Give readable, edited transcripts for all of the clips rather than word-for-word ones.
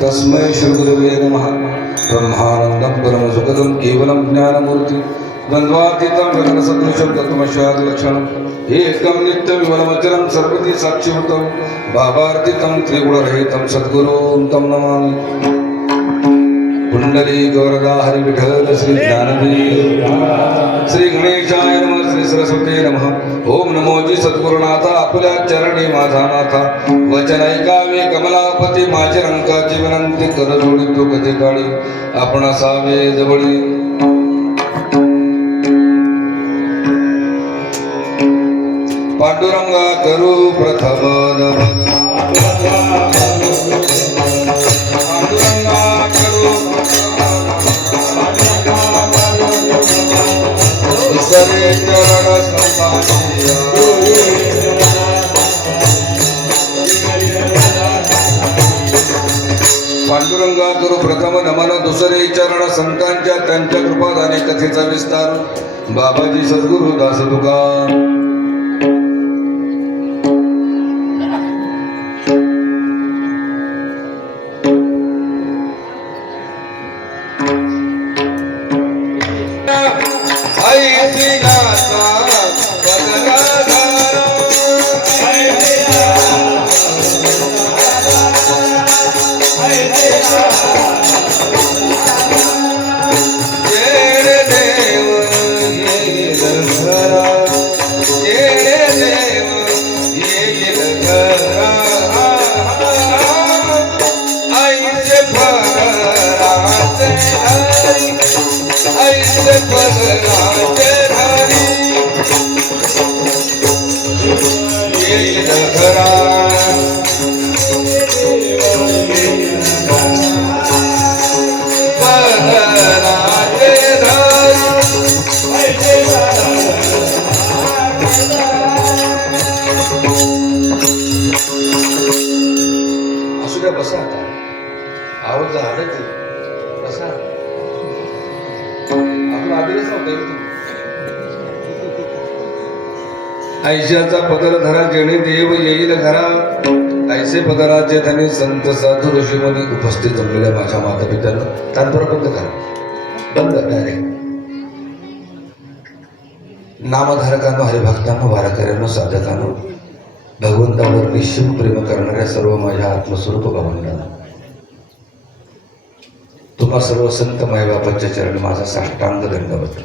तस्मै श्री गुरुवे नमः। ब्रह्मानंदं परमसुखदं केवलं ज्ञानमूर्ति द्वन्द्वातीतं गगनसदृशं तत्त्वमस्यादिलक्षणम् एकं नित्यविमलमचलं सर्वति साक्षिभूतं भावार्थितं त्रिगुणरहितं सद्गुरुं तं नमामि। पुंडली गौरदा हरी विठ्ठल श्री ज्ञानदेव श्री गणेशाय नमः श्री सरस्वती नमः ओम नमोजी सद्गुरुनाथा आपल्या चरणी माझा नाथा वचन ऐकावे कमलापती माझे रंकाची विनंती कर जोडी तो कधी काळी आपण असावे जवळी पांडुरंगा करू प्रथम नमन पांडुरंगा करू दुसरे चरण संपादिया पांडुरंगा करू प्रथम नमन दुसरे चरण संतांच्या त्यांच्या कृपादाने कथेचा विस्तार बाबाजी सद्गुरु दास तुकार ऐशाचा पदर धरा जेणे देव येईल घरा ऐसे पदराचे धनी संत साधू ऋषी मध्ये उपस्थित जमलेल्या माझ्या माता पित्यानं तात्पर बंद करा बंद डायरेक्ट नामधारकांनो हरिभक्तांनो वारकऱ्यांनो साधकांनो भगवंतावर निश्चित प्रेम करणाऱ्या सर्व माझ्या आत्मस्वरूप भगवंतांना तुम्हा सर्व संत मायबापांच्या चरणी माझा साष्टांग दंडवत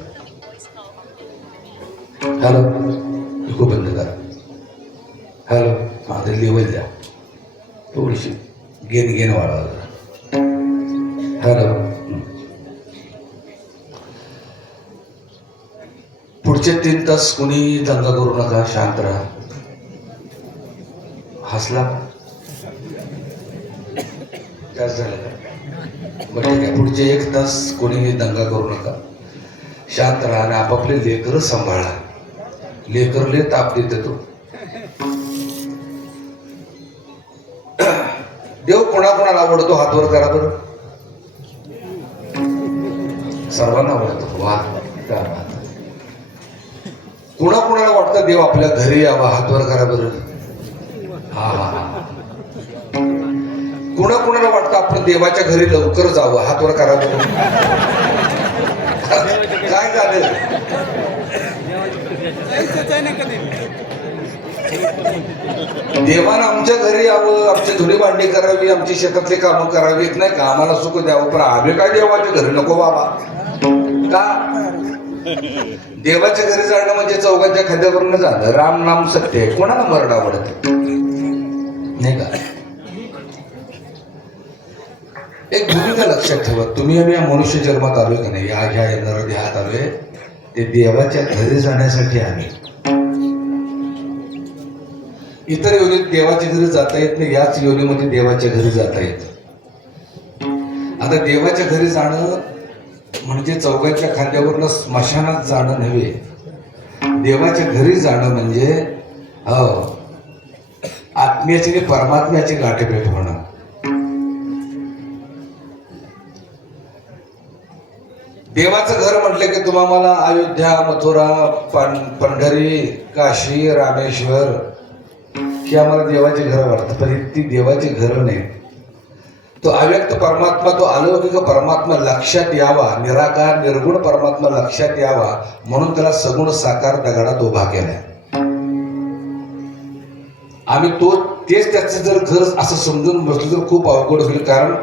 हॅलो खूप बंद करा हॅलो हा ते लेवल द्या थोडीशी गेन वाढवा हॅलो पुढचे 3 तास कुणी दंगा करू नका शांत राहा हसला जास्त झालं का बरं ठीक आहे पुढचे 1 तास कोणी दंगा करू नका शांत राहा आणि आपापले लेकरं सांभाळा लेकरले ताप देते तो देव कोणाकोणाला आवडतो हातवर करा बरं सर्वांना आवडतो वा कोणाकोणाला वाटतं देव आपल्या घरी यावा हातवर करा बरं हा हा हा कोणाकोणाला वाटतं आपण देवाच्या घरी लवकर जावं हातवर करा बरं काय झालं देवानं आमच्या घरी यावं आमची धुणी भांडी करावी आमची शेतातली कामं करावी नाही का आम्हाला सुख द्यावं पण आम्ही काय देवाच्या घरी नको बाबा का देवाच्या घरी जाणं म्हणजे चौघांच्या खांद्यावरून जाणं राम नाम सत्य आहे कोणाला मरण आवडत नाही का एक भूमिका लक्षात ठेवा तुम्ही आम्ही या मनुष्य जन्मात आलोय का नाही या ह्या येणाऱ्या देहात आलोय ते देवाच्या घरी जाण्यासाठी आम्ही इतर योनीत देवाच्या घरी जाता येत नाही याच योनीमध्ये देवाच्या घरी जाता येत आता देवाच्या घरी जाणं म्हणजे चौघांच्या खांद्यावरनं स्मशानात जाणं नव्हे देवाच्या घरी जाणं म्हणजे आत्म्याची आणि परमात्म्याची गाठभेट होणं देवाचं घर म्हटलं की तुम्हाला अयोध्या मथुरा पंढरी काशी रामेश्वर ही आम्हाला देवाची घरं वाटतं पण ती देवाची घरं नाही तो अव्यक्त परमात्मा तो अलौकिक परमात्मा लक्षात यावा निराकार निर्गुण परमात्मा लक्षात यावा म्हणून त्याला सगुण साकार दगडात उभा केलाय आम्ही तेच त्याचं जर घर असं समजून बसलो तर खूप अवघड होईल कारण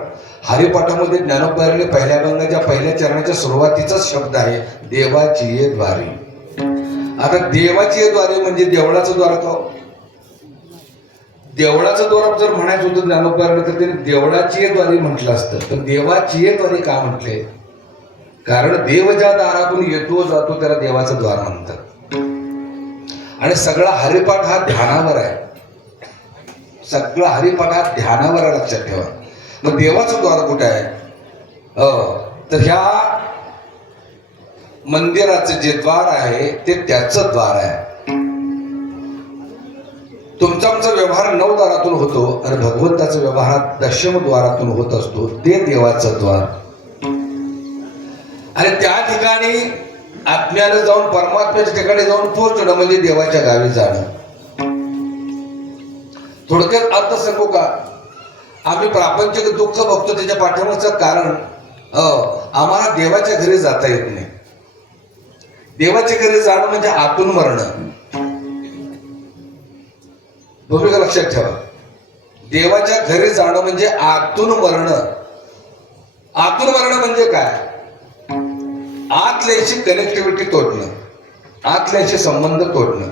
हरिपाठामध्ये ज्ञानोबाने पहिल्या अभंगाच्या पहिल्या चरणाच्या सुरुवातीचाच शब्द आहे, देवाची ये द्वारी. आता देवाची ये द्वारी म्हणजे देवळाचं द्वार का? देवळाचं द्वार जर म्हणायचं होतं ज्ञानोबाने तर त्यांनी देवळाची ये द्वारी म्हटलं असतं, पण देवाची ये द्वारी का म्हटले? कारण देव ज्या दारातून येतो जातो त्याला देवाचं द्वार म्हणतात. आणि सगळा हरिपाठ हा ध्यानावर आहे, सगळा हरिपाठ हा ध्यानावर आहे, लक्षात ठेवा. मग देवाचं द्वार कुठे आहे? तर ह्या मंदिराचं जे द्वार आहे ते त्याचं द्वार आहे. तुमचा आमचा व्यवहार 9 द्वारातून होतो आणि भगवंताचा व्यवहार दशम द्वारातून होत असतो, ते देवाचं द्वार. आणि त्या ठिकाणी आत्म्याला जाऊन परमात्म्याच्या ठिकाणी जाऊन पोहोचणं म्हणजे देवाच्या गावी जाणं. थोडक्यात अर्थ सांगू का? आम्ही प्रापंचिक दुःख बघतो त्याच्या पाठीमागचं कारण आम्हाला देवाच्या घरी जाता येत नाही. देवाच्या घरी जाणं म्हणजे आतून मरणं. भूमिका लक्षात ठेवा. देवाच्या घरी जाणं म्हणजे आतून मरणं. आतून मरणं म्हणजे काय? आतल्याशी कनेक्टिव्हिटी तोडणं, आतल्याशी संबंध तोडणं.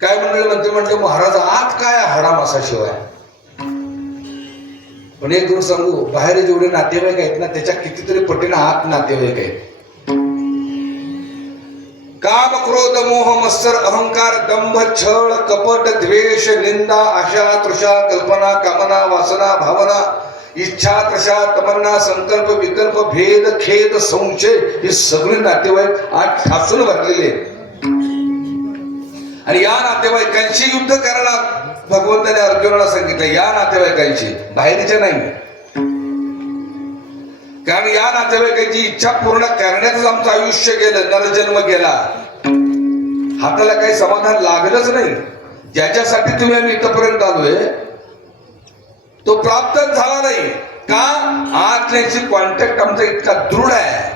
काय म्हणले महाराज आत काय हाडा मासाशिवाय. पण एक गोष्ट सांगू, बाहेर जेवढे नातेवाईक आहेत ना त्याच्या कितीतरी पटीनं आत नातेवाईक आहेत. काम क्रोध मोह मत्सर अहंकार दंभ छळ कपट द्वेष निंदा आशा तृषा कल्पना कामना वासना भावना इच्छा तशा तमन्ना संकल्प विकल्प भेद खेद संशय हे सगळे नातेवाईक आज ठासून भरलेले आहेत. आणि या नातेवाईकांशी युद्ध करायला भगवंताने अर्जुनाला सांगितलं, या नातेवाईकांशी, बाहेरच्या नाही. कारण या नातेवाईकांची इच्छा पूर्ण करण्यातच आमचं आयुष्य गेलं, नरजन्म गेला. हाताला काही समाधान लागलंच नाही. ज्याच्यासाठी तुम्ही आम्ही इथपर्यंत आलोय तो प्राप्तच झाला नाही. का? आतल्याशी कॉन्टॅक्ट आमचा इतका दृढ आहे.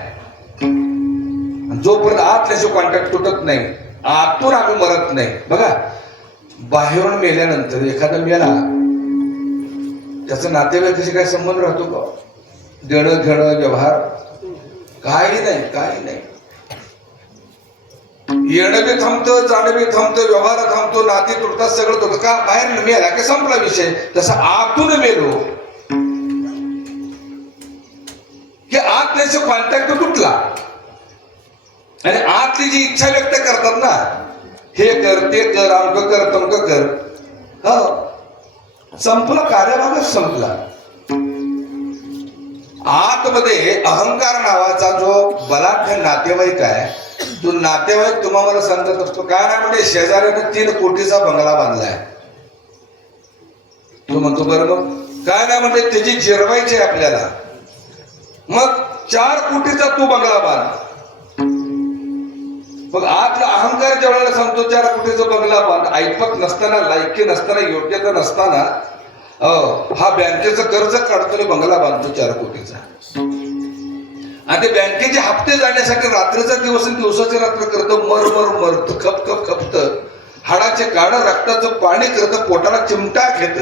जोपर्यंत आतल्याशी कॉन्टॅक्ट तुटत नाही आतून आम्ही मरत नाही. बघा, बाहेरून मेल्यानंतर एखादा मेला त्याचा नातेवाईकाशी काय संबंध राहतो का? देणं घेणं व्यवहार काही नाही, काही नाही. येणं बी थांबतं, जाणं बी थांबतं, व्यवहार थांबतो, नाती तुटतात, सगळं तुटतं. का? बाहेर मेला की संपला विषय. तसा आतून मेलो की आतल्याशी कॉन्टॅक्ट तुटला. आणि आतली जी इच्छा व्यक्त करतात ना, हे कर ते कर अमक कर तमक कर, संपला, कार्यभागच संपला. आतमध्ये अहंकार नावाचा जो बलाढ्य नातेवाईक आहे, तो नातेवाईक तुम्हाला मला सांगत असतो. काय ना म्हणजे शेजाऱ्याने 3 कोटीचा बंगला बांधलाय. तो म्हणतो बरं मग काय ना म्हणजे त्याची जिरवायची आपल्याला, मग 4 कोटीचा तू बंगला बांध. मग आतला अहंकार ज्या वेळेला सांगतो 4 कोटीचा बंगला बांध, ऐपत नसताना, लायकी नसताना, योग्यता नसताना हा बँकेचं कर्ज काढतो, बंगला बांधतो 4 कोटीचा. आणि ते बँकेचे हप्ते जाण्यासाठी रात्रीचा दिवस आणि दिवसाचे रात्र करतं, मर मर मरत, खप खप खपत, हाडाचे काढ, रक्ताचं पाणी करतं, पोटाला चिमटा घेत.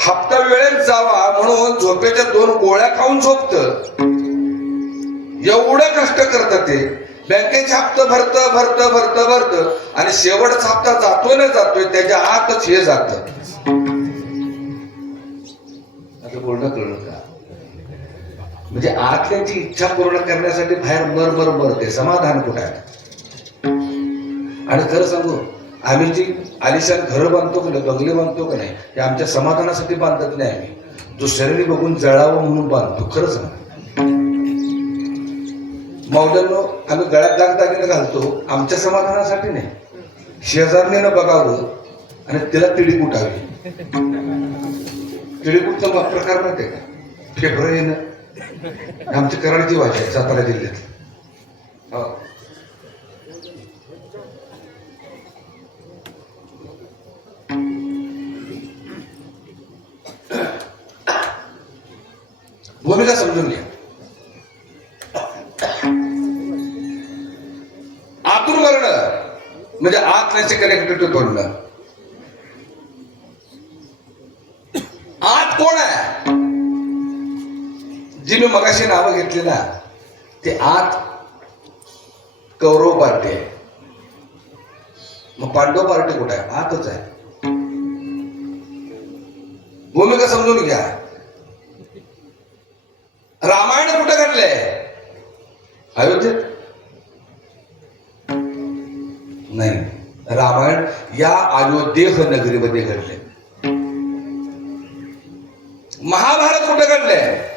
हप्ता वेळेत जावा म्हणून झोपेच्या 2 गोळ्या खाऊन झोपत. एवढं कष्ट करतं ते. बँकेचे हप्ता भरत भरत भरत भरत आणि शेवटचा हप्ता जातोय ना जातोय त्याच्या आतच हे जात. आता बोलणं कळलं का? म्हणजे आतल्याची इच्छा पूर्ण करण्यासाठी बाहेर मर मर मरते, समाधान कुठे आहे? आणि खरं सांगू, आम्ही जी आलिशान घरं बांधतो का नाही, बंगले बांधतो का नाही, हे आमच्या समाधानासाठी बांधत नाही. आम्ही दुसऱ्याने बघून जळावं म्हणून बांधतो. खरंच ना मौल्यांनो, आम्ही गळ्यात दागदागिने घालतो आमच्या समाधानासाठी नाही, शेजारणीनं बघावं आणि तिला तिडी कुटावी. तिडी कुटचा प्रकार माहिती आहे का? फेब्रुवारी येणं आमची कराडची भाषा आहे, सातारा जिल्ह्यात. भूमिका समजून घ्या. आतून मरणं म्हणजे आतल्याचे कनेक्टिव्हिटी तोडणं. आत जी मी मगाशी नावं घेतली ना ते आत कौरव पार्टी आहे. मग पांडव पार्टी कुठे आहे? आतच आहे. भूमिका समजून घ्या. रामायण कुठे घडलंय? अयोध्येत नाही. रामायण या अयोध्येय नगरीमध्ये घडले. महाभारत कुठे घडलंय?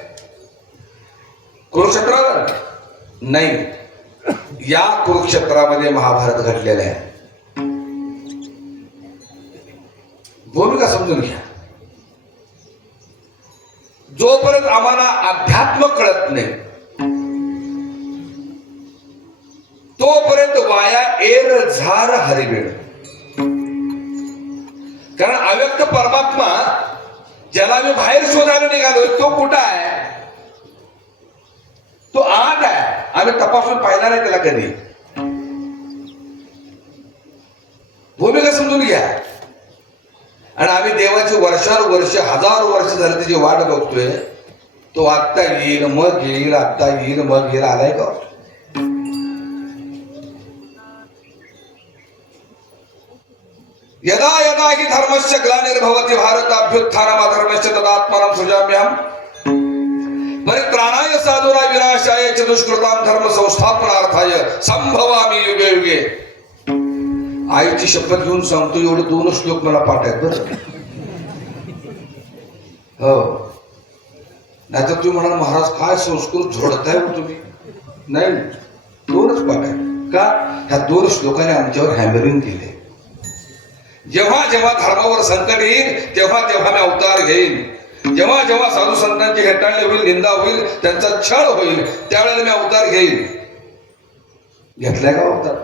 कुरुक्षेत्रावर नाही. या कुरुक्षेत्रामध्ये महाभारत घडलेलं आहे. भूमिका समजून घ्या. जोपर्यंत आम्हाला अध्यात्म कळत नाही तोपर्यंत वाया एर झार हरिवेळ. कारण अव्यक्त परमात्मा ज्याला मी बाहेर शोधायला निघालोय तो कुठं आहे? तो आत आहे. आम्ही तपासून पाहिला नाही त्याला कधी. भूमिका समजून घ्या. आणि आम्ही देवाची वर्षानुवर्ष हजारो वर्ष झाली त्याची वाट बघतोय. तो आत्ता येईल मग येईल, आत्ता येईल मग येईल. आलाय का? यदा यदा हि धर्मस्य ग्लानिर्भवति भारत अभ्युत्थानमधर्मस्य तदात्मानं सृजाम्यहम् परित्राणाय साधूनां विनाशाय च दुष्कृतां धर्म संस्थापनार्थाय संभवामि युगे युगे. आईची शपथ घेऊन सांगतो, एवढे 2 श्लोक मला पाठ आहेत बरं. हो, नाहीतर तुम्ही म्हणाल महाराज काय संस्कृत झोडताय हो तुम्ही. नाही, 2च पाठ आहेत. का? ह्या 2 श्लोकाने आमच्यावर हॅमरिंग केले. जेव्हा जेव्हा धर्मावर संकट येईल तेव्हा तेव्हा मी अवतार घेईन. जेव्हा जेव्हा साधू संतांची हेटाळणी होईल, निंदा होईल, त्यांचा छळ होईल, त्यावेळेला मी अवतार घेईन. घेतलाय का अवतार?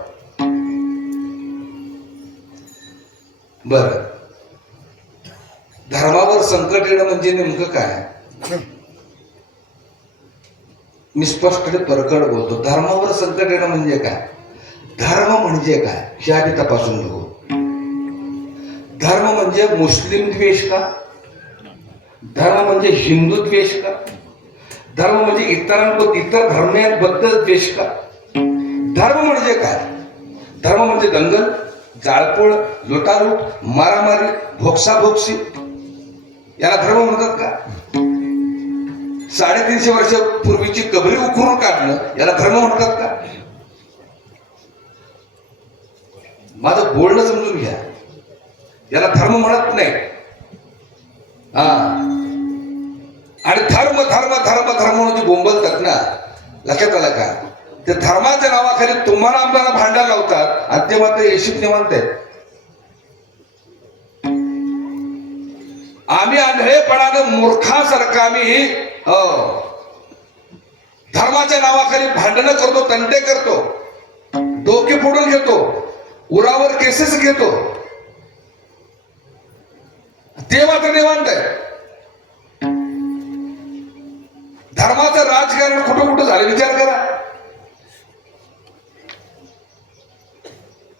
बर, धर्मावर संकट येणं म्हणजे नेमकं काय? मी स्पष्टपणे परकड बोलतो. धर्मावर संकट येणं म्हणजे काय? धर्म म्हणजे काय हे आधी तपासून बघू. धर्म म्हणजे मुस्लिम द्वेष का? धर्म म्हणजे हिंदू द्वेष का? धर्म म्हणजे इतर धर्मियांबद्दल द्वेष का? धर्म म्हणजे काय? धर्म म्हणजे दंगल, जाळपोळ, लुटालूट, मारामारी, भोक्साभोक्सी याला धर्म म्हणतात का? 350 वर्षापूर्वीची कबरी उकरून काढणं याला धर्म म्हणतात का? माझं बोलणं समजून घ्या. याला धर्म म्हणत नाही. आणि धर्म धर्म धर्म धर्म म्हणून जे बोंबलतात ना, लक्षात आलं का? ते धर्माच्या नावाखाली तुम्हाला आम्हाला भांडण लावतात आणि ते मात्र येशीत निवांत आहेत. आम्ही आंधळेपणानं मूर्खासारखं आम्ही धर्माच्या नावाखाली भांडणं करतो, तंटे करतो, डोके फोडून घेतो, उरावर केसेस घेतो. ते मात्र निवांत आहे. धर्माचं राजकारण कुठं कुठं झालं विचार करा.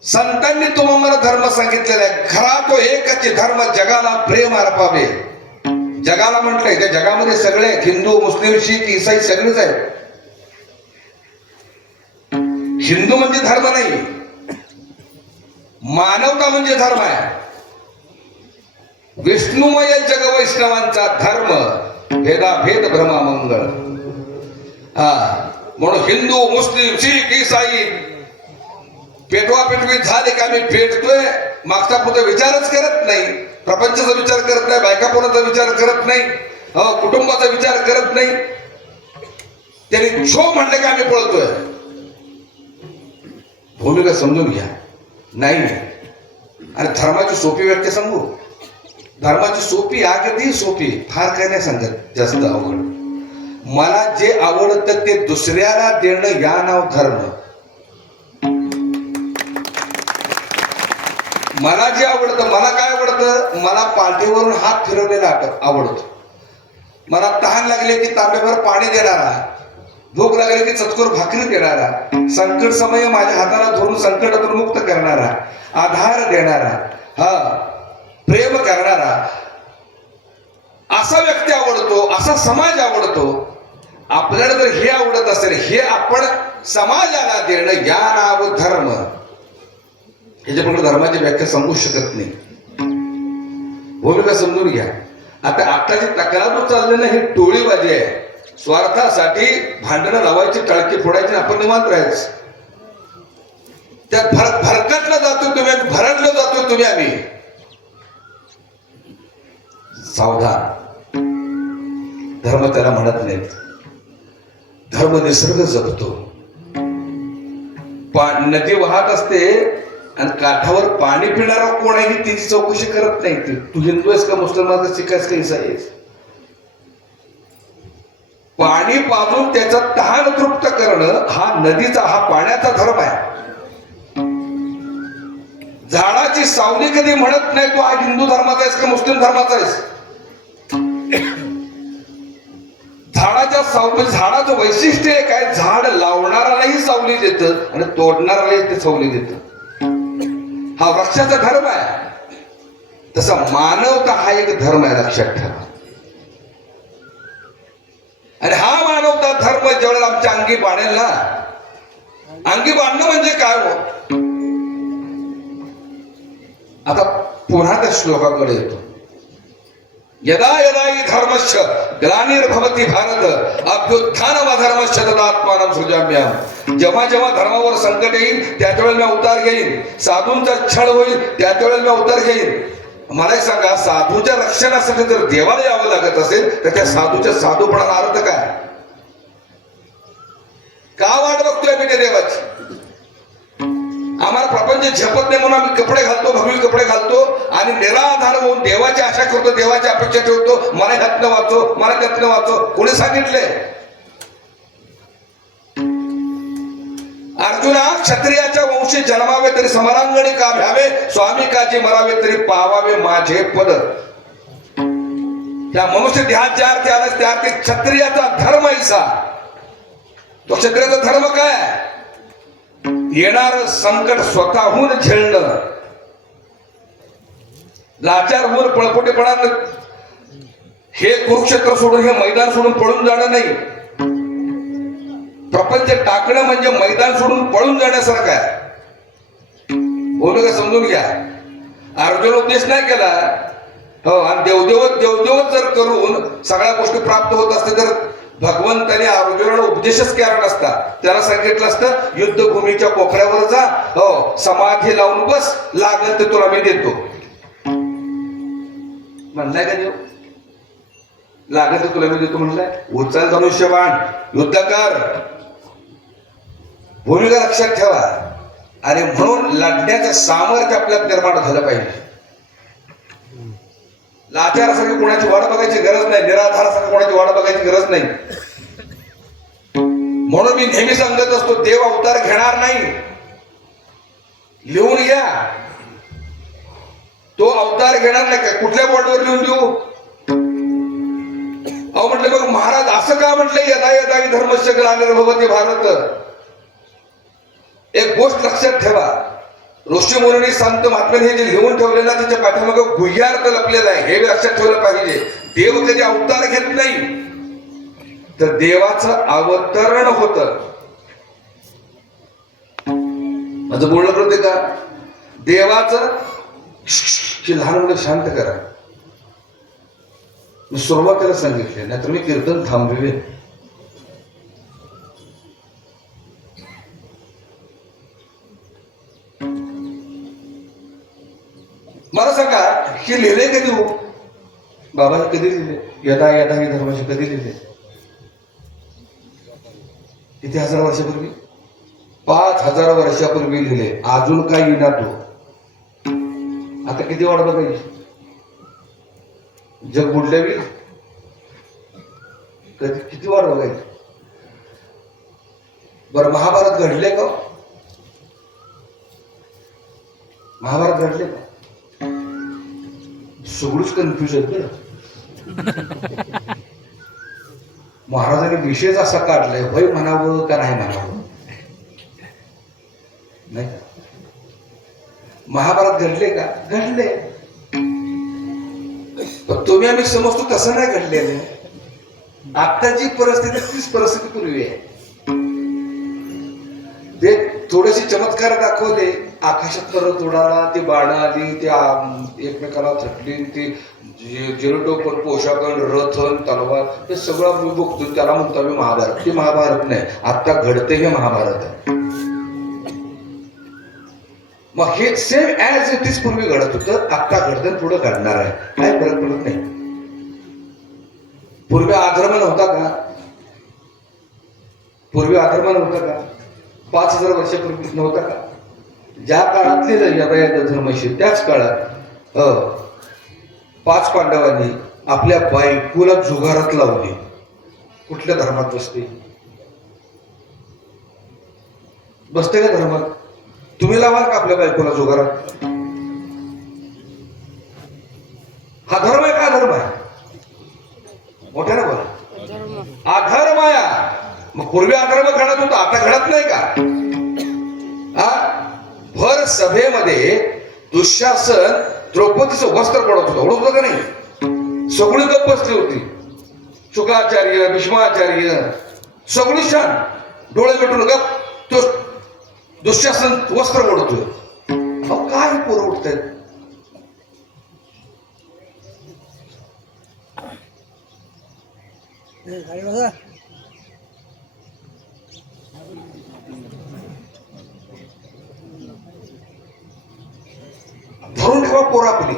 संतांनी तुम्हाला धर्म सांगितलेला आहे. खरा तो एकच धर्म जगाला प्रेम अर्पावे. जगाला म्हटलंय, त्या जगामध्ये सगळे हिंदू, मुस्लिम, शीख, ईसाई सगळेच आहेत. हिंदू म्हणजे धर्म नाही, मानवता म्हणजे धर्म आहे. विष्णुमय जग वैष्णवांचा धर्म, भेदाभेद भ्रमामंगळ. म्हणून हिंदू, मुस्लिम, शीख, ईसाई पेटवापेटवी झाले की आम्ही पेटतोय. मागचा पुढचा विचारच करत नाही. प्रपंचाचा विचार करत नाही, बायका पोराचा विचार करत नाही, कुटुंबाचा विचार करत नाही. त्यांनी छो म्हणले की आम्ही पळतोय. भूमिका समजून घ्या. नाही, आणि धर्माची सोपी व्याख्या सांगू. धर्माची सोपी, अगदी सोपी, फार काय नाही सांगत, जास्त अवघड. मला जे आवडतं ते दुसऱ्याला देणं या नाव धर्म. मला जे आवडतं, मला काय आवडतं? मला पाठीवरून हात फिरवलेला आवडतो. मला तहान लागले की तांब्याभर पाणी देणारा, भूक लागली की चतकोर भाकरी देणारा, संकट समय माझ्या हाताला धरून संकटातून मुक्त करणारा, आधार देणारा, प्रेम करणारा असा व्यक्ती आवडतो, असा समाज आवडतो, आपल्याला जर हे आवडत असेल, हे आपण समाजाला देणं, या नाव धर्म, ह्याच्यापुढे धर्माची व्याख्या समजू शकत नाही. भूमिका समजून घ्या. आता आताची तक्रार चाललेलं हे टोळीबाजी आहे. स्वार्थासाठी भांडणं लावायची, टाळकी फोडायची, आपण निवांत राहायचं. त्यात भरकटला जातो तुम्ही, भरडलो जातो तुम्ही. आम्ही सावधान. धर्म त्याला म्हणत नाहीत. धर्म निसर्ग जगतो. नदी वाहत असते आणि काठावर पाणी पिणारा कोण आहे तिची चौकशी करत नाही. ती तू हिंदू आहेस का, मुसलमान का, शिख आहेस का, ईसाई आहेस. पाणी पाजून त्याचा तहान तृप्त करणं हा नदीचा, हा पाण्याचा धर्म आहे. झाडाची सावली कधी म्हणत नाही तू हा हिंदू धर्माचा आहेस का मुस्लिम धर्माचा आहेस. झाडाच्या सावली, झाडाचं वैशिष्ट्य आहे काय, झाड लावणारालाही सावली देतं आणि तोडणारालाही ते सावली देतं. हा वृक्षाचा धर्म आहे. तसा मानवता हा एक धर्म आहे, लक्षात ठेवा. आणि हा मानवता धर्म ज्यावेळेला आमच्या अंगी बाणेल ना, अंगी बांधणं म्हणजे काय हो. आता पुन्हा त्या श्लोकाकडे येतो. यदा यदा हि धर्मस्य ग्लानिर्भवति भारत अभ्युत्थानमधर्मस्य तदात्मानं सृजाम्यहम्. जेव्हा जेव्हा धर्मावर संकट येईल त्याच वेळेला मी अवतार घेईन. साधूंचा छळ होईल त्याच वेळेला मी अवतार घेईन. मला एक सांगा, साधूच्या रक्षणासाठी जर देवाला यावं लागत असेल तर त्या साधूच्या साधूपणाला अर्थ काय? का वाट बघतोय आम्ही त्या देवाची? आम्हाला प्रपंच झेपत नाही म्हणून आम्ही कपडे घालतो, भगवी कपडे घालतो आणि निराधार होऊन देवाची आशा करतो, देवाची अपेक्षा ठेवतो. मला ह्यातनं वाचो, मला त्यातनं वाचो. कोणी सांगितले? अर्जुना, क्षत्रियाच्या वंशी जन्मावे तरी समरांगणी का भ्यावे, स्वामी काजी मरावे तरी पावावे माझे पद. त्या मनुष्य देहात ज्या अर्थी आला त्या अर्थी क्षत्रियाचा धर्म ऐसा. तो क्षत्रियाचा धर्म काय? येणार संकट स्वतःहून झेलणं, लाचार होऊन पळपुटेपणा, हे कुरुक्षेत्र सोडून, हे मैदान सोडून पळून जाणं नाही. प्रपंच टाकणं म्हणजे मैदान सोडून पळून जाण्यासारखं आहे. बोलू का, समजून घ्या. अर्जुन उद्देश नाही केला हो. आणि देवदेवत जर करून सगळ्या गोष्टी प्राप्त होत असते तर भगवंताने अर्जुनाला उपदेशच केला नसता. त्याला सांगितलं असतं युद्धभूमीच्या कोपऱ्यावर जा, हो, समाधी लावून बस, लागल ते तुला मी देतो. म्हणलाय का देव? लागल ते तुला मी देतो म्हणलाय? उचल धनुष्यबाण, युद्ध कर. भूमिका लक्षात ठेवा. आणि म्हणून लढण्याचं सामर्थ्य आपल्यात निर्माण झालं पाहिजे. लाचारासाठी कोणाची वाट बघायची गरज नाही, निराधारासाठी कोणाची वाट बघायची गरज नाही. म्हणून मी नेहमी सांगत असतो, देव अवतार घेणार नाही. लिहून घ्या, तो अवतार घेणार नाही. काय कुठल्या बोर्डवर लिहून देऊ? अहो म्हटलं बघ, महाराज असं का म्हटलं, यदा यदा हि धर्मस्य ग्लानिर्भवति भारत. एक गोष्ट लक्षात ठेवा, ऋषी मुनी संत महात्म्याने हे जे लिहून ठेवलेलं आहे त्याच्या पाठीमागे गुह्यार्थ लपलेला आहे, हे लक्षात ठेवलं पाहिजे. देव कधी अवतार घेत नाही, तर देवाचं अवतरण होत. माझं बोलणं कळते का? देवाचं लहान मुलं शांत करा. मी सुरुवातीला सांगितले, नाहीतर मी कीर्तन थांबविले. मला सांगा, हे लिहिले कधी हो? बाबाने कधी लिहिले? यदा यदा ही धर्माचे कधी लिहिले? किती हजार वर्षापूर्वी? 5000 वर्षापूर्वी लिहिले. अजून काय येणार तो? आता किती वाट बघायची? जग बुडल्यावी कधी किती वाट बघायची? बरं, महाभारत घडले का? महाभारत घडले का? सगळंच कन्फ्युज आहेत बरं. महाराजांनी विषयच असा काढलाय, होय म्हणावं का नाही म्हणावं, नाही का? महाभारत घडले का? घडले. पण तुम्ही आम्ही समजतो तसं नाही घडलेलं. आत्ताची परिस्थिती तीच परिस्थिती पूर्वी आहे. ते थोडेसे चमत्कार दाखवले, आकाशात परत उडाला, ती बाणं आली, ते एकमेकाला थटली, ती जिरटोपण पोशाखन रथन तलवार हे सगळं मी बघतो. त्याला म्हणतो आम्ही महाभारत. ते महाभारत नाही, आत्ता घडते हे महाभारत आहे. मग हे सेम ऍज इट इज पूर्वी घडत होतं, आत्ता घडतं, पुढे घडणार आहे. काय फरक पडत नाही. पूर्वी अधर्म नव्हता का? पूर्वी अधर्म नव्हता का? 5000 वर्षापूर्वी नव्हता का? ज्या काळातले धर्मशील त्याच काळात 5 पांडवांनी आपल्या बायकोला जुगारात लावली. कुठल्या धर्मात बसते का धर्मात? तुम्ही लावाल का आपल्या बायकोला जुगारात? हा धर्म आहे का अधर्म आहे? मोठ्या ना बोला. अधर्म आहे. मग पूर्वी अधर्म घडत होता, आता घडत नाही का? भर सभेमध्ये दुःशासन द्रौपदीचं वस्त्र पडत होतं, ओळखलं का नाही? सगळी गप्प बसली होती. शुक्राचार्य, भीष्माचार्य सगळी छान डोळे मिटून गप. तो दुःशासन वस्त्र ओढतोय. काय पोरं उठतायत? धरून ठेवा पोरा आपली.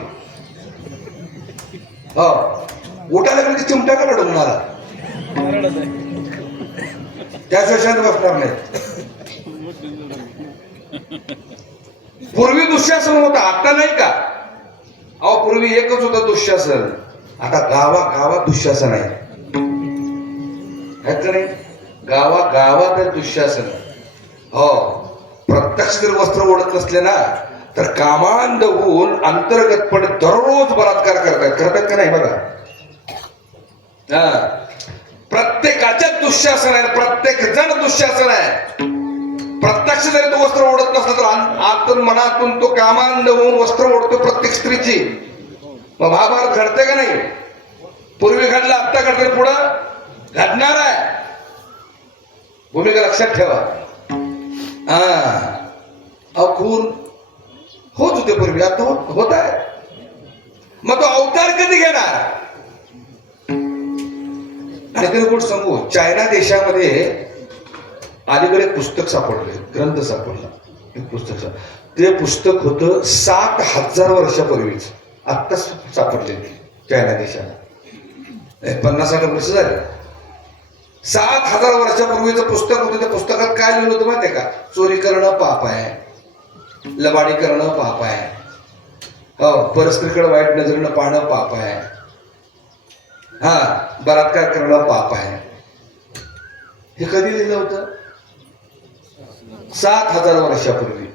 उठायला लागली चिमटा का रडून आला? त्याशिवाय शांत बसणार नाही. पूर्वी दुःशासन होता, आता नाही का? अहो पूर्वी एकच होतं दुःशासन, आता गावागावात दुःशासन आहे. नाही गावागावात दुःशासन. हो, प्रत्यक्ष जर वस्त्र ओढत नसले ना तर कामांध होऊन अंतर्गतपणे दररोज बलात्कार करतात का नाही? बघा, प्रत्येकाच्याच दुःशासन आहे, प्रत्येक जण दुःशासन आहे. प्रत्यक्ष जरी तो वस्त्र ओढत नसला तर आतून मनातून तो कामांध होऊन वस्त्र ओढतो प्रत्येक स्त्रीची. मग महाभारत घडते का नाही? पूर्वी घडला, आत्ता घडते, पुढं घडणार आहे. भूमिका लक्षात ठेवा. खून होत होते पूर्वी, आता होत आहे. मग तो अवतार कधी घेणार? आणि तरी गोष्ट सांगू, चायना देशामध्ये अलीकडे एक पुस्तक सापडले, ग्रंथ सापडला. एक पुस्तक, ते पुस्तक होतं 7000 वर्षापूर्वीच, आत्ताच सापडलेले चायना देशाला. 50-60 वर्ष झाले. 7000 वर्षापूर्वीचं पुस्तक होतं. त्या पुस्तकात काय लिहिलं होतं माहितीये का? चोरी करणं पाप आहे, लबाडी करणं पाप आहे, परस्त्रीकडे वाईट नजरेनं पाहणं पाप आहे, बलात्कार करणं पाप आहे. हे कधी लिहिलं होतं? 7000 वर्षापूर्वी.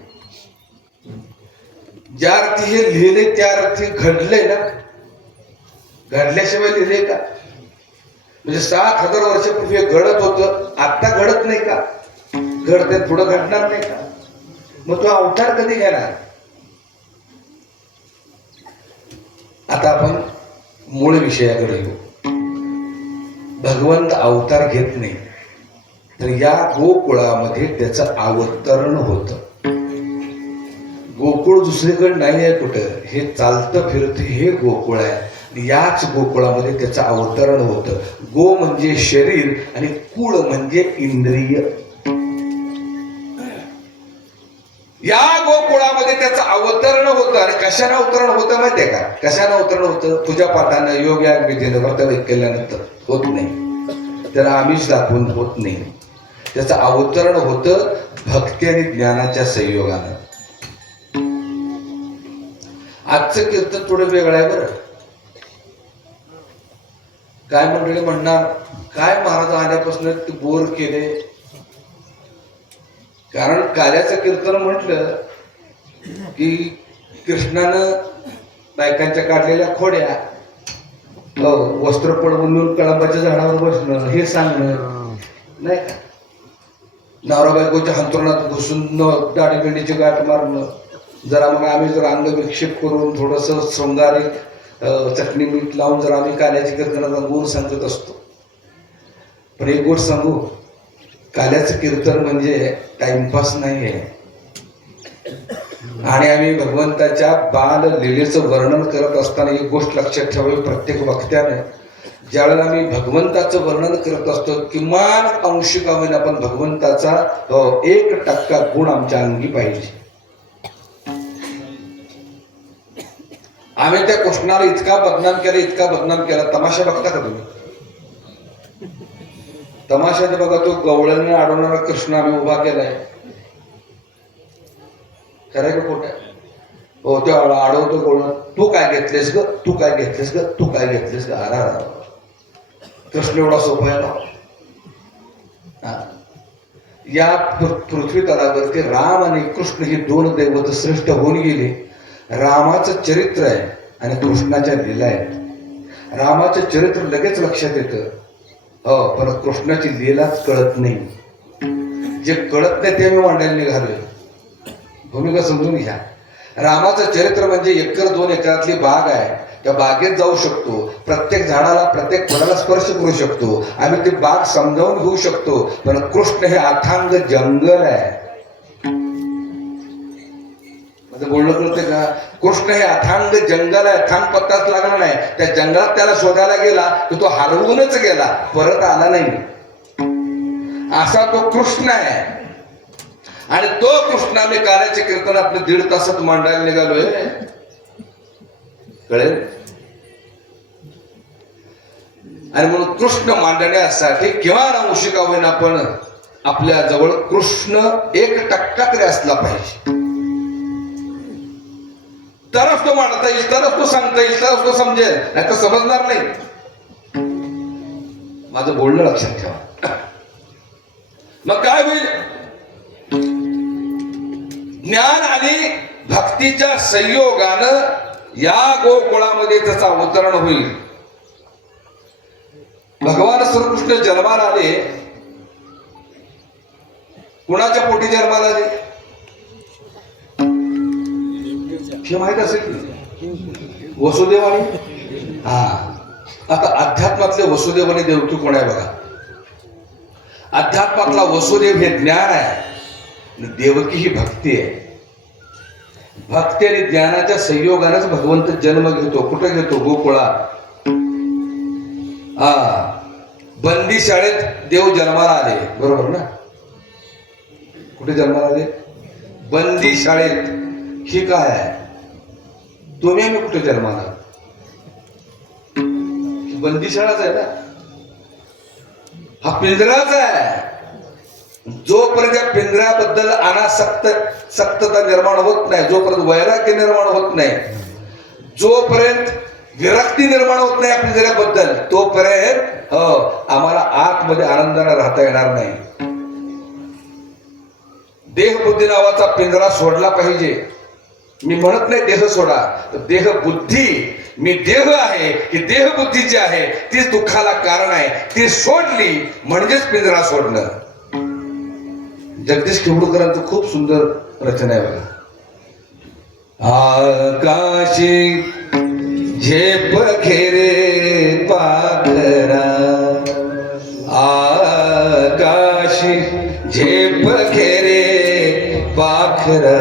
ज्या अर्थी हे लिहिले त्या अर्थी घडलंय ना, घडल्याशिवाय लिहिले का? म्हणजे 7000 वर्षापूर्वी हे घडत होतं, आता घडत नाही का? घडते, पुढं घडणार नाही का? मग तो अवतार कधी घेणार? आता आपण मूळ विषयाकडे येऊ. भगवंत अवतार घेत नाही, तर या गोकुळामध्ये त्याचं अवतरण होतं. गोकुळ दुसरीकडे नाही आहे कुठं, हे चालतं फिरतं हे गोकुळ आहे. याच गोकुळामध्ये त्याचं अवतरण होतं. गो म्हणजे शरीर आणि कुळ म्हणजे इंद्रिय. या गोकुळामध्ये त्याचं अवतरण होतं. आणि कशानं अवतरण होतं माहितीये का? कशानं अवतरण होतं? पूजापाठानं, योग याग विधीनं, व्रत केल्यानंतर होत नाही, त्याला आमिष दाखवून होत नाही. त्याचं अवतरण होतं भक्ती आणि ज्ञानाच्या संयोगानं. आजचं कीर्तन थोडं वेगळं आहे बरं. काय मंडळी म्हणणार, काय महाराज आल्यापासून ते बोर केले? कारण काल्याचं कीर्तन म्हटलं की कृष्णानं बायकांच्या काढलेल्या खोड्या, वस्त्र पडवून कळंबाच्या झाडावर बसणं, हे सांगणं नाही का? नवरा बायकोच्या अंतरुणात घुसून दाढी बिंडीची गाठ मारणं. जरा मग आम्ही जर अंग विक्षेप करून थोडंसं शृंगारिक चटणी मीठ लावून जर आम्ही काल्याच्या कीर्तनाचा गुण सांगत असतो. पण एक गोष्ट सांगू, काल्याचं कीर्तन म्हणजे टाइमपास नाही आहे. आणि आम्ही भगवंताच्या बाल लीलेचं वर्णन करत असताना एक गोष्ट लक्षात ठेवावी प्रत्येक वक्त्याने, ज्यावेळेला आम्ही भगवंताचं वर्णन करत असतो किमान अंशिक होईना पण भगवंताचा 1% गुण आमच्या अंगी पाहिजे. आम्ही त्या कृष्णाला इतका बदनाम केला. तमाशा बघता का तुम्ही? तमाशात बघा, तो गवळ्याने अडवणारा कृष्ण आम्ही उभा केलाय. खरं का खोटं? हो, तो अडवतो गवळण. तू काय घेतलेस ग, तू काय घेतलेस ग, तू काय घेतलेस ग. अरा कृष्ण एवढा सोपा आहे ना. या पृथ्वी तलावरती राम आणि कृष्ण ही दोन दैवत श्रेष्ठ होऊन गेले. रामाचं चरित्र आहे आणि कृष्णाच्या लीला आहेत. रामाचं चरित्र लगेच लक्षात येतं, हो, पण कृष्णाची लीलाच कळत नाही. जे कळत नाही ते मी मांडायला निघालोय. भूमिका समजून घ्या. रामाचं चरित्र म्हणजे 1-2 एकरातली बाग आहे. त्या बागेत जाऊ शकतो, प्रत्येक झाडाला प्रत्येक फळाला स्पर्श करू शकतो, आम्ही ती बाग समजावून घेऊ शकतो. पण कृष्ण हे अथांग जंगल आहे. माझं बोलणं कळतंय का? कृष्ण हे अथांग जंगल आहे. थांग पत्ताच लागला नाही. त्या जंगलात त्याला शोधायला गेला तर तो हरवूनच गेला, परत आला नाही. असा तो कृष्ण आहे. आणि तो कृष्ण आम्ही काल्याचे कीर्तन आपले 1.5 तासात मांडायला निघालोय. कळेल? आणि म्हणून कृष्ण मांडण्यासाठी किमान अंशिक होईना पण आपल्या जवळ कृष्ण 1% तरी असला पाहिजे. तरच तो मांडता येईल, तरच तो सांगता येईल, तरच तो समजेल, नाही तर समजणार नाही. माझं बोलणं लक्षात ठेवा. मग काय होईल? ज्ञान आणि भक्तीच्या संयोगानं या गोकुळामध्ये त्याचा अवतरण होईल. भगवान श्रीकृष्ण जन्माला आले. कुणाच्या पोटी जन्माला आले हे माहित असेल? वसुदेवानी. हा, आता अध्यात्मातले वसुदेव आणि देवकी कोण आहे बघा. अध्यात्मातला वसुदेव हे ज्ञान आहे, देवकी ही भक्ती आहे. भक्ती आणि ज्ञानाच्या संयोगानेच भगवंत जन्म घेतो. कुठे घेतो? गोकुळात. बंदी शाळेत देव जन्माला आले, बरोबर ना? कुठे जन्माला आले? बंदी शाळेत. ही काय आहे? तुम्ही आम्ही कुठे जन्माला? बंदी शाळाच आहे ना. हा पिंजराच आहे. जोपर्यंत त्या पिंजऱ्याबद्दल अनासक्तता निर्माण होत नाही, जोपर्यंत वैराग्य निर्माण होत नाही, जोपर्यंत विरक्ती निर्माण होत नाही या पिंजऱ्याबद्दल, तोपर्यंत आम्हाला आतमध्ये आनंदाने राहता येणार नाही. देहबुद्धी नावाचा पिंजरा सोडला पाहिजे. मी म्हणत नाही देह सोडा, देह बुद्धी, मी देह आहे की देहबुद्धी जी आहे तीच दुःखाला कारण आहे, ती सोडली म्हणजेच पिंजरा सोडणं. जगदीश किवडकरांचं खूप सुंदर रचना आहे बघा. आकाशी झेप खेरे पाखरा, आकाशी झेप खेरे पाखरा,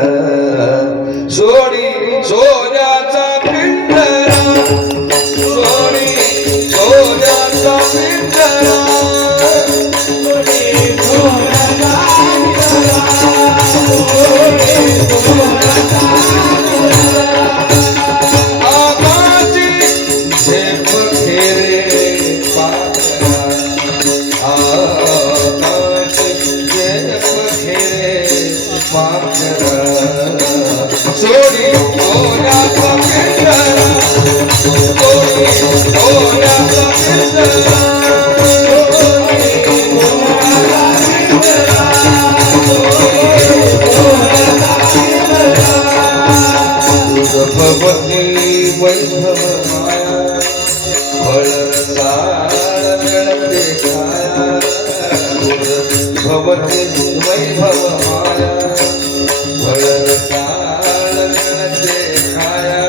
सोडी सोन्याचा पिंजरा, सोडी सोन्याचा पिंजरा, भगवती वैभव माया भगवती वैभव माया खाया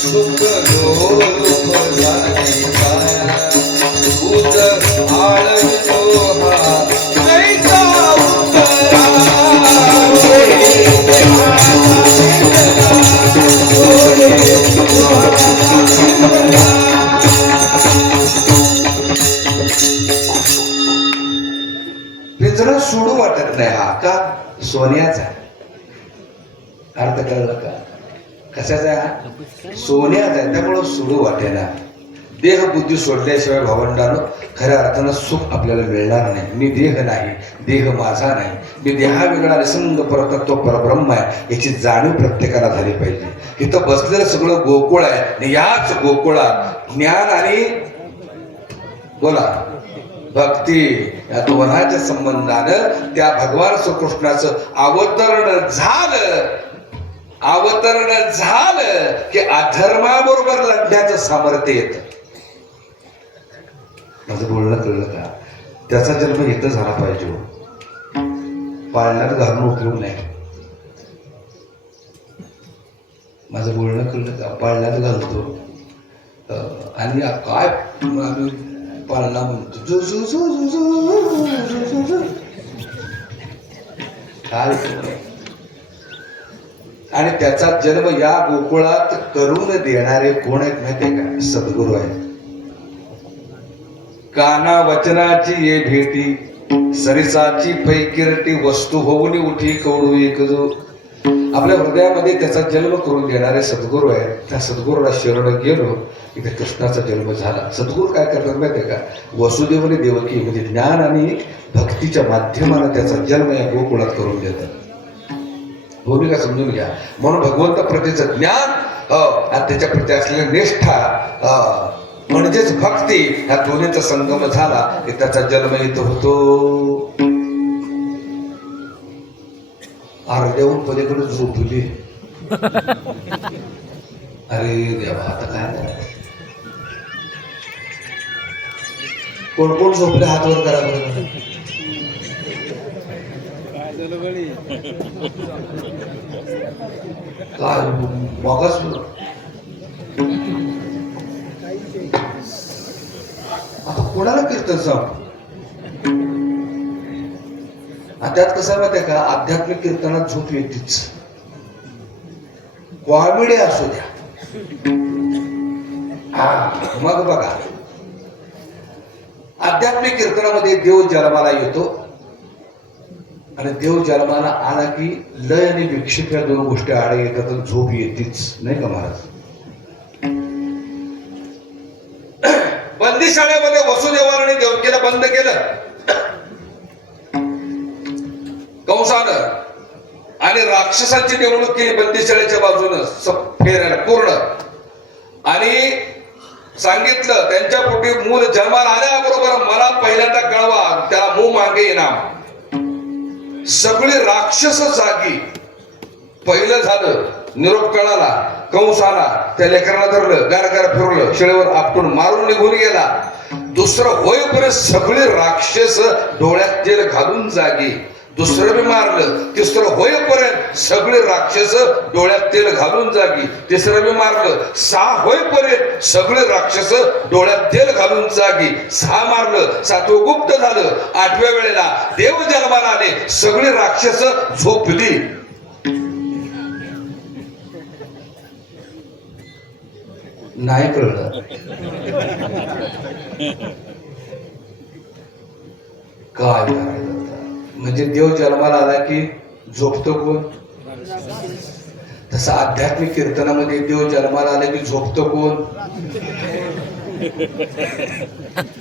सुख लोक झाली खाया उद आळ जरा सोडू वाटत नाही. हा का? सोन्याचा अर्थ कळलं का? कशाचा आहे हा? सोन्याचा आहे, त्यामुळं सोडू वाटेना. देह बुद्धी सोडल्याशिवाय भावंडानं खऱ्या अर्थानं सुख आपल्याला मिळणार नाही. मी देह नाही, देह माझा नाही, मी देहावेगळा निसंग परतत्व परब्रह्म आहे याची जाणीव प्रत्येकाला झाली पाहिजे. इथं बसलेलं सगळं गोकुळ आहे आणि याच गोकुळात ज्ञान आणि बोला भक्ती या दोनाच्या संबंधानं त्या भगवान श्रीकृष्णाचं अवतरण झालं की अधर्माबरोबर लढण्याचं सामर्थ्य येतं. माझं बोलणं कळलं का? त्याचा जन्म इथं झाला पाहिजे. पाळण्यात घालून उपयोग नाही. माझं बोलणं कळलं का? पाळण्यात घालतो आणि काय आम्ही पाळणा म्हणतो काय. आणि त्याचा जन्म या गोकुळात करून देणारे कोण आहेत माहितीये का? सद्गुरू आहेत. काना वचनाची ये भेटी सरिसाची पैकिरटी वस्तू होऊन उठी कवडू एक जो. आपल्या हृदयामध्ये त्याचा जन्म करून देणारे सद्गुरू आहेत. त्या सद्गुरूला शरण गेलो इथे कृष्णाचा जन्म झाला. सद्गुरू काय करतात माहिती आहे का? वसुदेवने देवकी म्हणजे ज्ञान आणि भक्तीच्या माध्यमाने त्याचा जन्म या गोकुळात करून देतात. भूमिका समजून घ्या. म्हणून भगवंत प्रतीचं ज्ञान आणि त्याच्या प्रती असलेली निष्ठा म्हणजेच भक्ती ह्या दोन्हीचा संगम झाला की त्याचा जन्म इथं होतो. अर्ध्याहून पलीकडे झोपली. अरे देवा आता काय? कोण कोण झोपले हातवर करा बरं. काय मगच आता कोणाला कीर्तन सांग. त्यात कसं माहिती आहे का? आध्यात्मिक कीर्तनात झोप येतेच. कॉमेडी असू द्या. मग बघा आध्यात्मिक कीर्तनामध्ये देव जन्माला येतो आणि देव जन्माला आला की लय आणि विक्षेप या दोन गोष्टी आडे येतात तर झोप येतेच नाही का महाराज? बंदीशाळेमध्ये वसुदेवाने देवकीला बंद केलं कंसानं आणि राक्षसांची निवडणूक केली बंदीशाळेच्या बाजूनं फेरायला पूर्ण. आणि सांगितलं त्यांच्या पोटी मूल जन्माला आल्याबरोबर मला पहिल्यांदा कळवा, त्याला मुंह मागे इनाम. सगळे राक्षस जागी. पहिलं झालं निरोप कळाला, कंस आला, त्या लेकराला धरलं, गार फिरवलं, शिळेवर आपटून मारून निघून गेला. दुसरं होईपर्यंत सगळे राक्षस डोळ्यात तेल घालून जागी. दुसरं बी मारलं. तिसरं होईपर्यंत सगळे राक्षस डोळ्यात तेल घालून जागी. तिसरं बी मारलं. 6 होईपर्यंत सगळे राक्षस डोळ्यात तेल घालून जागी. 6 मारलं. 7वं गुप्त झालं. 8व्या वेळेला देव जन्माला आले. सगळे राक्षस झोपली. नाही कळलं काय करायचं? म्हणजे देव जन्माला आला की झोपतो कोण? तसं आध्यात्मिक कीर्तनामध्ये देव जन्माला आले की झोपतो कोण?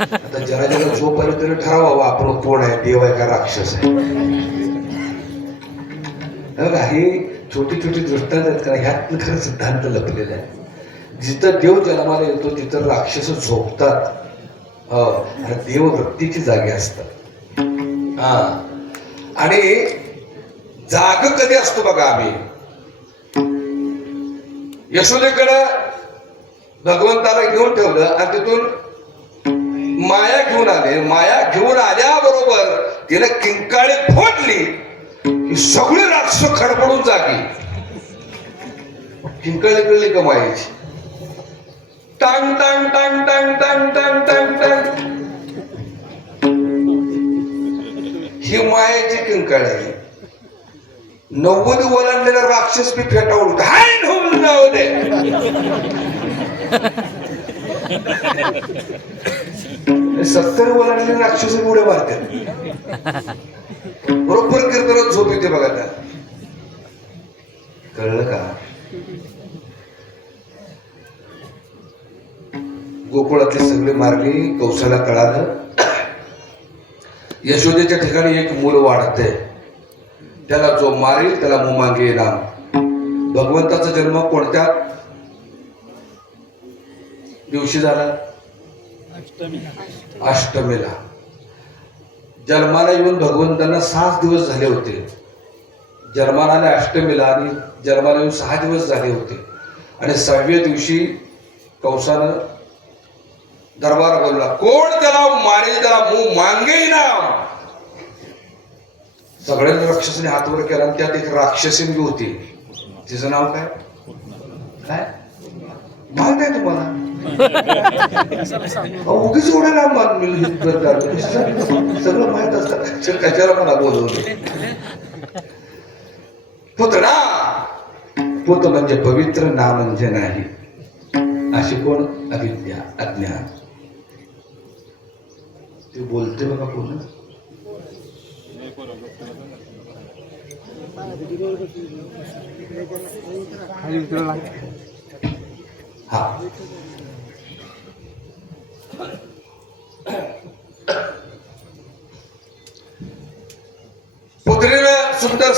आता जरा झोप आली तरी ठरवावं आपण कोण आहे, देव आहे का राक्षस आहे. हे छोटी छोटी दृष्टांत आहेत का? ह्यात खरं सिद्धांत लपलेला आहे. जिथं देव जन्माला येतो तिथं राक्षस झोपतात आणि देव वृत्तीची जागे असतात. आणि जाग कधी असतो बघा? आम्ही यशोदेकडं भगवंताला घेऊन ठेवलं आणि तिथून माया घेऊन आले. माया घेऊन आल्याबरोबर तिने किंकाळी फोडली की सगळे राक्षस खडपडून जागी. किंकाळी कळली का मायेची? टांग टांग टांग टांग टांग टांग टांग टांग. ही मायाची किंकाळी आहे. 90 ओलांडलेला राक्षस बी फेटावून हाय होऊन जाऊ दे. 70 ओलांडलेले राक्षस उड्या मारतात. तासभर कीर्तनात झोप येते बघा त्या. कळलं का? गोकुळातले सगळे मारली. कौशला कळालं यशोदेच्या ठिकाणी एक मूल वाढते, त्याला जो मारेल त्याला मुमांगी इनाम. भगवंताचा जन्म कोणत्या दिवशी झाला? अष्टमीला. जन्माला येऊन भगवंतांना 6 दिवस झाले होते. जन्माला आले अष्टमीला आणि जन्माला येऊन 6 दिवस झाले होते. आणि 6व्या दिवशी कंसानं दरबार बोलला, कोण त्याला मारेल त्याला मुंह मांगे ना. सगळ्यांनी राक्षसाने हात वर केला आणि त्यात एक राक्षसीन बी होती. तिचं नाव काय काय माहित आहे तुम्हाला? उगीच एवढ्या लांब सगळं माहित असतं. कशाला मला बोलवले? पुतळा. पुत म्हणजे पवित्र, ना म्हणजे नाही. अशी कोण? अविद्या, अज्ञान. ते बोलते बघा पूर्ण. हा पुत्रीनं सुंदर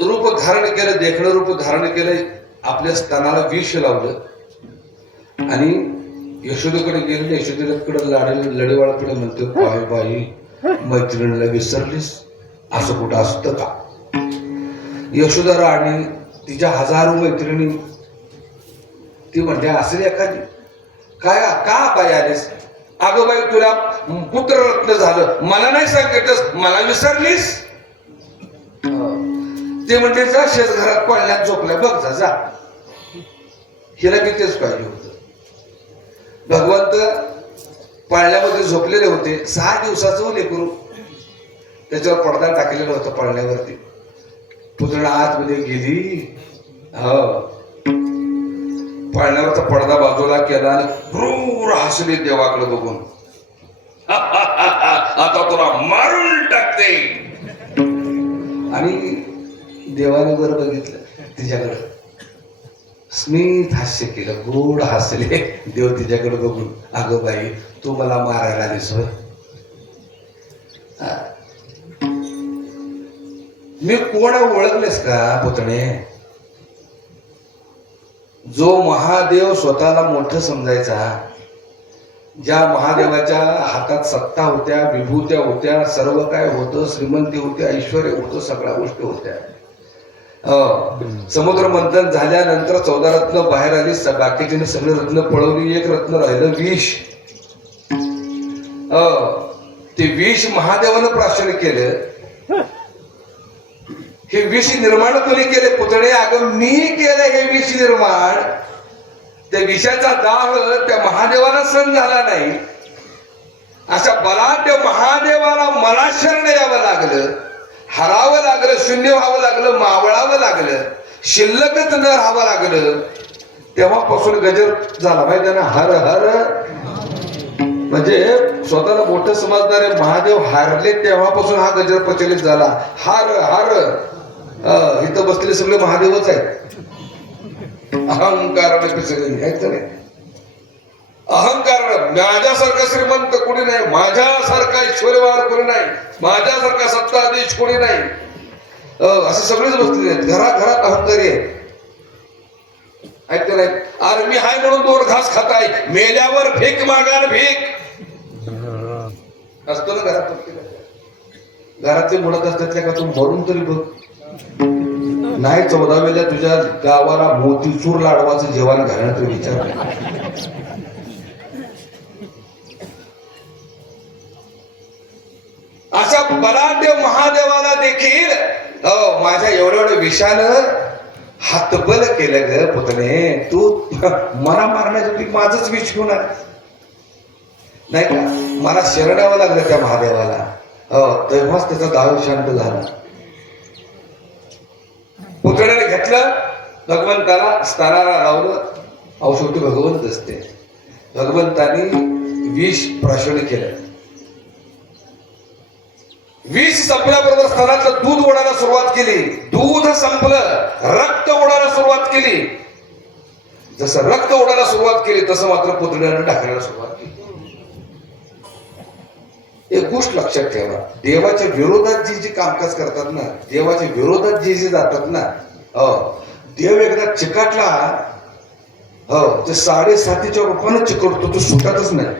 रूप धारण केलं, देखणं रूप धारण केलं. आपल्या स्तनाला विष लावलं आणि यशोदेकडे गेले. यशोदेकडे लढेवाळाकडे म्हणतो, काय बाई मैत्रिणीला विसरलीस? असं कुठं असतं का? यशोदा राणी तिच्या हजारो मैत्रिणी, ती म्हणते असेल एखादी. काय का बाई आलीस? अगं बाई तुला पुत्ररत्न झालं, मला नाही सांगितलंस, मला विसरलीस? ते म्हणते जा शेज घरात पाळण्यात झोपल्या बघ जा. हिला बी तेच पाहिजे होतं. भगवंत पाळण्यामध्ये झोपलेले होते. 6 दिवसाचं लेकरू, त्याच्यावर पडदा टाकलेला होता पाळण्यावरती. पुतळा आतमध्ये गेली. पाळण्यावरचा पडदा बाजूला केला आणि क्रूर हसली देवाकडे बघून. आता तुला मारून टाकते. आणि देवाने वर बघितलं तिच्याकडे, स्मित हास्य केलं, गोड हसले. देव तिच्याकडे बघून, अगं बाई तू मला मारायला आलीस होय? मी कोण ओळखलेस का पुतणे? जो महादेव स्वतःला मोठं समजायचा, ज्या महादेवाच्या हातात सत्ता होत्या, विभूत्या होत्या, सर्व काय होतं, श्रीमंती होती, ऐश्वर होतं, सगळ्या गोष्टी होत्या. समुद्र मंथन झाल्यानंतर 14 रत्न बाहेर आली. बाकीचे सगळे रत्न पळवली. एक रत्न राहिलं विष. ते विष महादेवानं प्राशन केलं. हे विष निर्माण कोणी केले? पुतळे. अगं मी केलं हे विष निर्माण. त्या विषाचा दाह त्या महादेवाला सहन झाला नाही. अशा बलाढ्य महादेवाला मला शरण यावं लागलं, हरावं लागलं, शून्य व्हावं लागलं, मावळावं लागलं, शिल्लकच न राहावं लागलं. तेव्हापासून गजर झाला माहिती ना. हर हर म्हणजे स्वतःला मोठं समजणारे महादेव हारले, तेव्हापासून हा गजर प्रचलित झाला. हर हर. इथं बसलेले सगळे महादेवच आहेत. अहंकार सगळे अहंकार. माझ्यासारखा श्रीमंत कोणी नाही, माझ्यासारखा ऐश्वर्यवान कोणी नाही, माझ्यासारखा सत्ताधीश कोणी नाही, असे सगळेच बसलेले आहेत. घराघरात अहंकारी आहे. ऐकते नाही. अरे मी हाय म्हणून 2 घास खाताय, मेल्यावर भीक मागा भीक असतो ना घरात. घरातले म्हणत असतात का तू मरून तरी बघ. नाही 14व्याला तुझ्या गावाला मोतीचूर लाडवाचं जेवण घालण्याचा विचार. अशा बलाढ्य महादेवाला देखील माझ्या एवढ्या विषानं हातबल केलं ग पुतणे. तू मला मारण्यासाठी माझंच विष घेऊन आला नाही का? मला शरण यावं लागलं त्या महादेवाला. तेव्हाच त्याचा दाव शांत झाला. पुतण्याने घेतलं, भगवंताला स्तनाला लावलं. शेवटी भगवंत असते. भगवंतानी विष प्राशन केलं. विष संपल्याबरोबर स्तनातलं दूध ओढायला सुरुवात केली. दूध संपलं, रक्त ओढायला सुरुवात केली. जसं रक्त ओढायला सुरुवात केली तसं मात्र पुतळ्यानं ढाकण्याला सुरुवात केली. एक गोष्ट लक्षात ठेवा, देवाच्या विरोधात जी कामकाज करतात ना, देवाच्या विरोधात जे जातात ना, देव एकदा चिकाटला, ते 7.5 रूपानं चिकटतो, तो सुटतच नाही.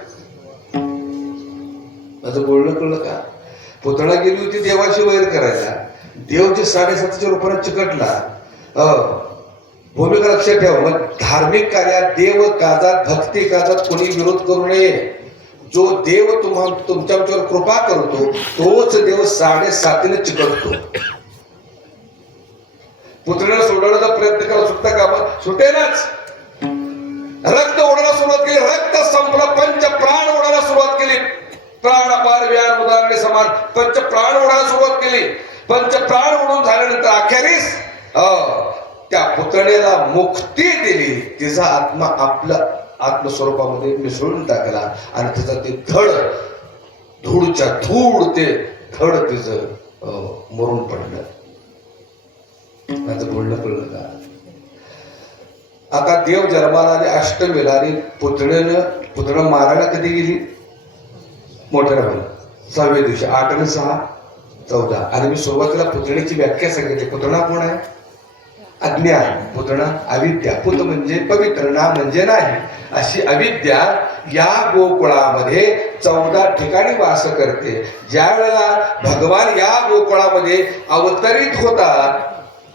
माझं बोलणं कळलं का? पुतळा गेली होती देवाशी वैर करायला, देव जे 7.5 रूपानं चिकटला. भूमिका लक्षात ठेवा. मग धार्मिक कार्यात, देव काजात, भक्ती काजात कोणी विरोध करू नये. जो देव तुमच्यावर कृपा करतो तोच देव 7.5 चिकटतो. पुतळ्याला सोडवण्याचा प्रयत्न करा, सुटता का? सुटेनाच. रक्त ओढायला सुरुवात केली, रक्त संपलं, पंच प्राण ओढायला सुरुवात केली. प्राण अपार व्यान उदाहरणे समान, पंच प्राण ओढायला सुरुवात केली. पंच प्राण ओढून झाल्यानंतर अखेरीस त्या पुतळ्याला मुक्ती दिली. तिचा आत्मा आपल्या आत्मस्वरूपामध्ये मिसळून टाकला आणि तिचा ते धड, धूळच्या धूळ ते धड तिचं मरून पडलं. माझं बोलणं कळलं का? आता देव जन्माला आले अष्टमीला, आणि पुतळं मारायला कधी गेली? मोठ्या बोल 6व्या दिवशी. 8 आणि 6 14. आणि मी सुरुवातीला पुतळ्याची व्याख्या सांगितली. पुतळा कोण आहे? अज्ञान. पुतणा अविद्या. पुत म्हणजे पवित्र, ना म्हणजे नाही, अशी अविद्या या गोकुळामध्ये 14 ठिकाणी वास करते. ज्या वेळेला भगवान या गोकुळामध्ये अवतरित होता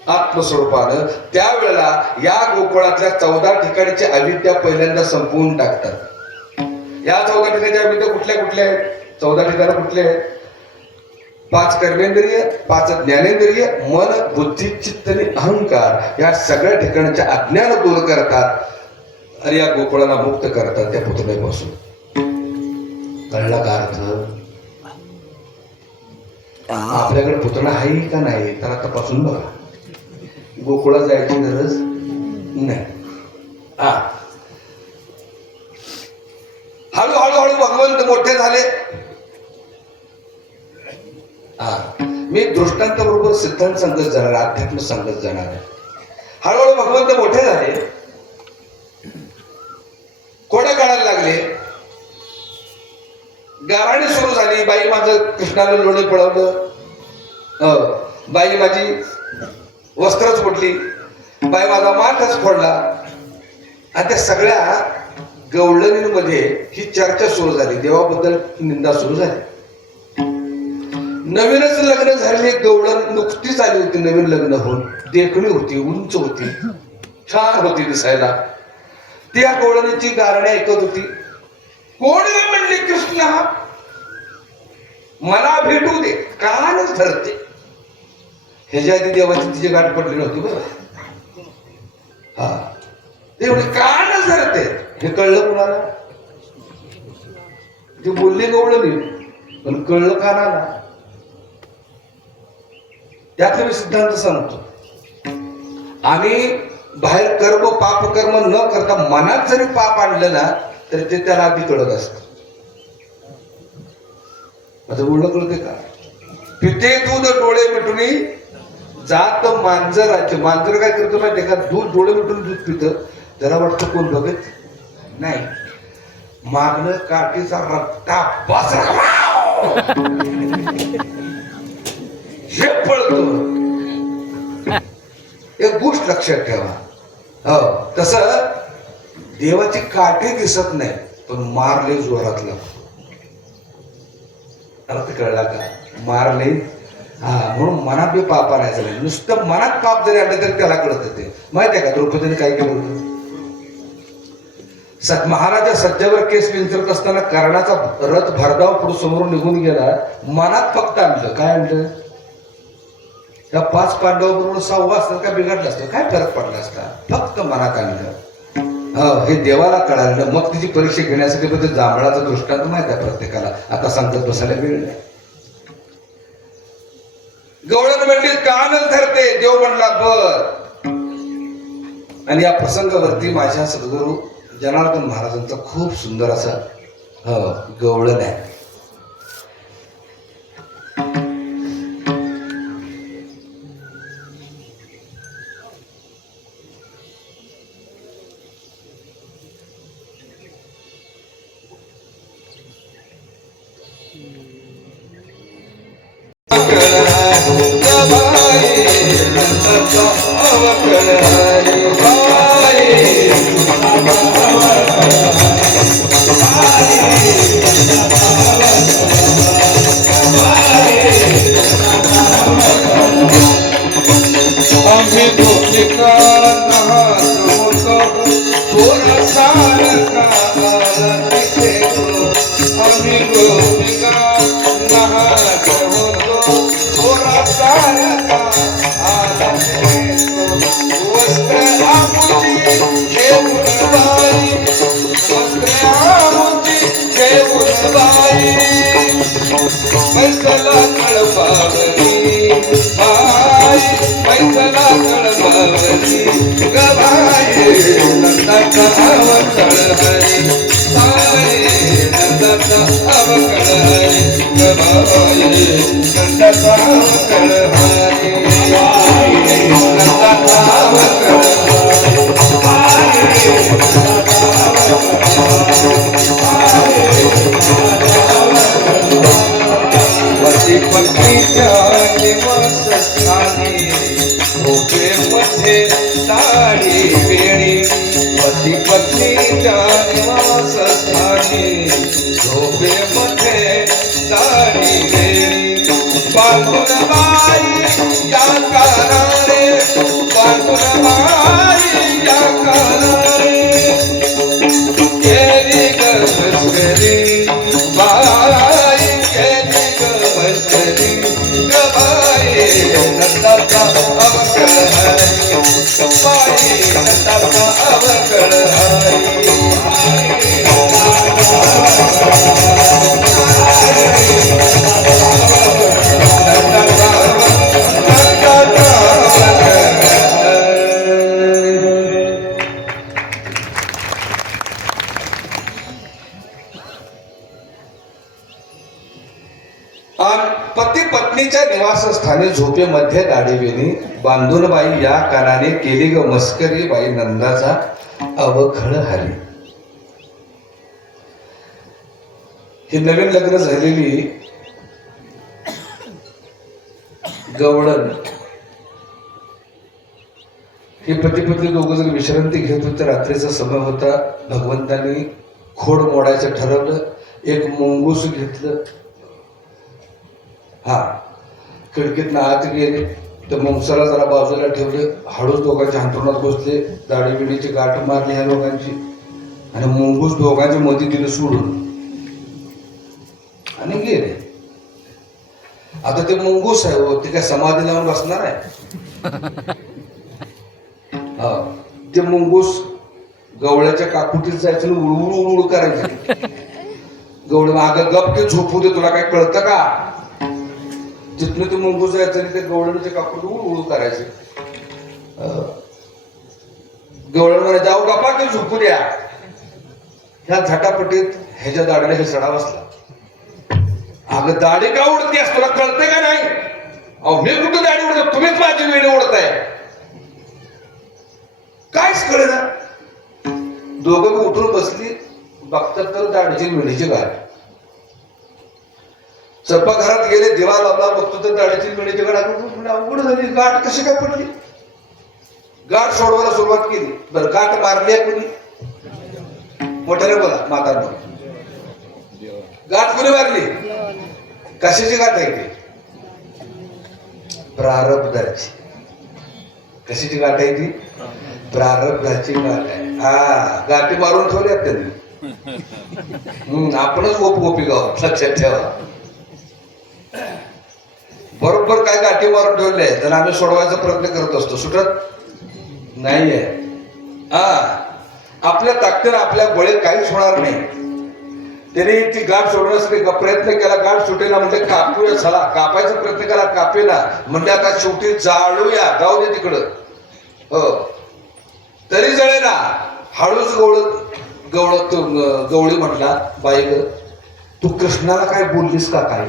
आत्मस्वरूपानं, त्यावेळेला या गोकुळातल्या 14 ठिकाणची अविद्या पहिल्यांदा संपवून टाकतात. या 14 ठिकाणच्या अविद्या कुठल्या कुठल्या आहेत? 14 ठिकाणं कुठले आहेत? 5 कर्मेंद्रिय, 5 ज्ञानेंद्रिय, मन, बुद्धी, चित्त आणि अहंकार, या सगळ्या ठिकाणच्या अज्ञान दूर करतात आणि या गोकुळाला मुक्त करतात त्या पुतळ्यापासून. कळला का अर्थ? आपल्याकडे पुतळा आहे का नाही तर तपासून बघा. गोकुळात जायची गरज नाही. हळूहळू भगवंत मोठे झाले. मी दृष्टांत बरोबर सिद्धांत सांगत जाणार, अध्यात्म सांगत जाणार आहे. हळूहळू भगवंत मोठे झाले, कोडे काढायला लागले, गाराणी सुरू झाली. बाई माझं कृष्णाला लोणी पळवलं, बाई माझी वस्त्रच फुटली, बाई माझा माठच फोडला. आणि त्या सगळ्या गवळणींमध्ये ही चर्चा सुरू झाली, देवाबद्दल निंदा सुरू झाली. नवीनच लग्न झालेली गवळण नुकतीच आली होती, नवीन लग्न होऊन, देखणी होती, उंच होती, छान होती दिसायला. त्या गवळणीची गारणी ऐकत होती. कोण म्हणले कृष्ण मला भेटू दे, कानच धरते. ह्याच्या आधी देवाची तिची गाठ पडली नव्हती बरं. देवळे कानच धरते हे कळलं कुणाला? ते बोलले गवळणी, पण कळलं कानाला. त्यातलं मी सिद्धांत सांगतो. आम्ही बाहेर कर्म, पाप कर्म न करता मनात जरी पाप आणलं ना तरी ते त्याला आधी कळत असत. माझं बोलणं कळते का? पिते दूध डोळे मिटून जात मांजराचे. मांजर काय करतो माहिती का? दूध डोळे मिटून दूध पितं. जरा वाटतं कोण बघत नाही, मागणं काठीचा रक्ता बस हे पळतो. एक गोष्ट लक्षात ठेवा, तसं देवाची काठी दिसत नाही पण मारले जोरातला. अर्थ कळला का? मारले. म्हणून मनात बी पाप आणायचं नाही. नुसतं मनात पाप जरी आणलं तरी त्याला कळत ते. माहिती आहे का द्रौपदीने काय केलं होतं? महाराजा सज्जावर केस विंचरत असताना कर्णाचा रथ भरधाव पुढे समोरून निघून गेला. मनात फक्त आणलं. काय आणलं? त्या 5 पांडवाबरोबर 6वा असतात का बिघडलं असतं? काय फरक पडला असता? फक्त मनात आणलं. हे देवाला कळालं. मग तिची परीक्षा घेण्यासाठी पण ते जांभळाचा दृष्टांत माहिती आहे प्रत्येकाला. आता सांगत बसायला वेळ नाही. गवळण म्हणली कानच धरते. देव म्हणला बर. आणि या प्रसंगावरती माझ्या सद्गुरू जनार्दन महाराजांचा खूप सुंदर असा गवळण आहे. आम्ही गोपिका नहात होतो थोडा सारखा तिथे आम्ही गोपिका नहात होतो थोडा सारखा वस्त्र आमुची घेऊन बाई वस्त्र आमुची घेऊन बाई मैसला कळपावली बाई मैसला कळपावली गबाई नंदाचा अवकळ हरी बाई नंदाचा अवकळ हरी गबाई नंदाचा अवकळ हरी नंदाचा अवकळ पती पत्नीच्या निवासस्थानी झोपेमध्ये साडी वेणी पती पत्नीच्या निवासस्थानी झोपेमध्ये साडी वेणी बांधून बाई या कानाने बांधून बाई या कानाने केली ग मस्करी बाई केली ग मस्करी ग बाई नंदाचा अवकळ हरी बाई नंदाचा अवकळ हरी पती पत्नीच्या निवासस्थानी झोपेमध्ये दाढीवेणी बांधून बाई या कानाने केली ग मस्करी बाई नंदाचा अवखळ हरी. ही नवीन लग्न झालेली गवळण हे पती पत्नी दोघं जण विश्रांती घेत होते. रात्रीचा समय होता. भगवंतांनी खोड मोडायचं ठरवलं. एक मुंगूस घेतलं. हा खिडकीत आत गेले तर मुंगसाला जरा बाजूला ठेवले. हळूच दोघांच्या अंतरुणात बसले. दाढी बिडीची गाठ मारली ह्या लोकांची आणि मुंगूस दोघांच्या मध्ये दिलं सोडून आणि गेले. आता ते मुंगूस आहे हो, ते काय समाधी लावून बसणार आहे. हा ते मुंगूस गवळ्याच्या काकुटीत जायचं आणि उळू उळू करायचं. गवळ मागं गप ते झोपू दे, तुला काय कळतं का? जिथनं ते मुंगूस जायचं आणि ते गवळ्याच्या काकुट उळू करायचे. गवळण म्हणे जाऊ गप्पा की झोपू द्या. ह्या झटापटीत ह्याच्या दाढीला हे सडा बसला. अगं दाढी का उडतेस, तुला कळते का नाही? अहो मी कुठं दाढी उडतो, तुम्हीच माझी वेळी ओढताय. कायच कळेना. दोघं मी उठून बसली. बघतात तर दाढीची वेळीची गाठ. स्वयंपाकघरात गेले, दिवा लावला, बघतो तर दाढीची वेळीची गाठ. अवघड झाली. गाठ कशी काय पडली? गाठ सोडवायला सुरुवात केली. बरं गाठ मारली आहे कोणी? मोठ्याने बोला मातांना. गाठ कोणी मारली? कशाची गाठ आहे ती? प्रारब्धाची. कशाची गाठ आहे ती? प्रारब्धाची गाठ आहे. हा गाठी मारून ठेवल्यात त्यांनी. आपणच गोपी गाव लक्षात ठेवा. बरोबर काय गाठी मारून ठेवले तर आम्ही सोडवायचा प्रयत्न करत असतो. सुटत नाहीये. आपल्या ताकदीनं आपल्या गोळे काहीच होणार नाही. त्याने ती गाठ सोडण्यासाठी प्रयत्न केला. गाठ सुटेना म्हणजे कापूया. चला कापायचा प्रयत्न केला, कापेना म्हणजे आता शेवटी जाळूया, जाऊ दे तिकडं. हो तरी जळेना. हळूच गवळी म्हटला, बाई ग तू कृष्णाला काय बोललीस का काय?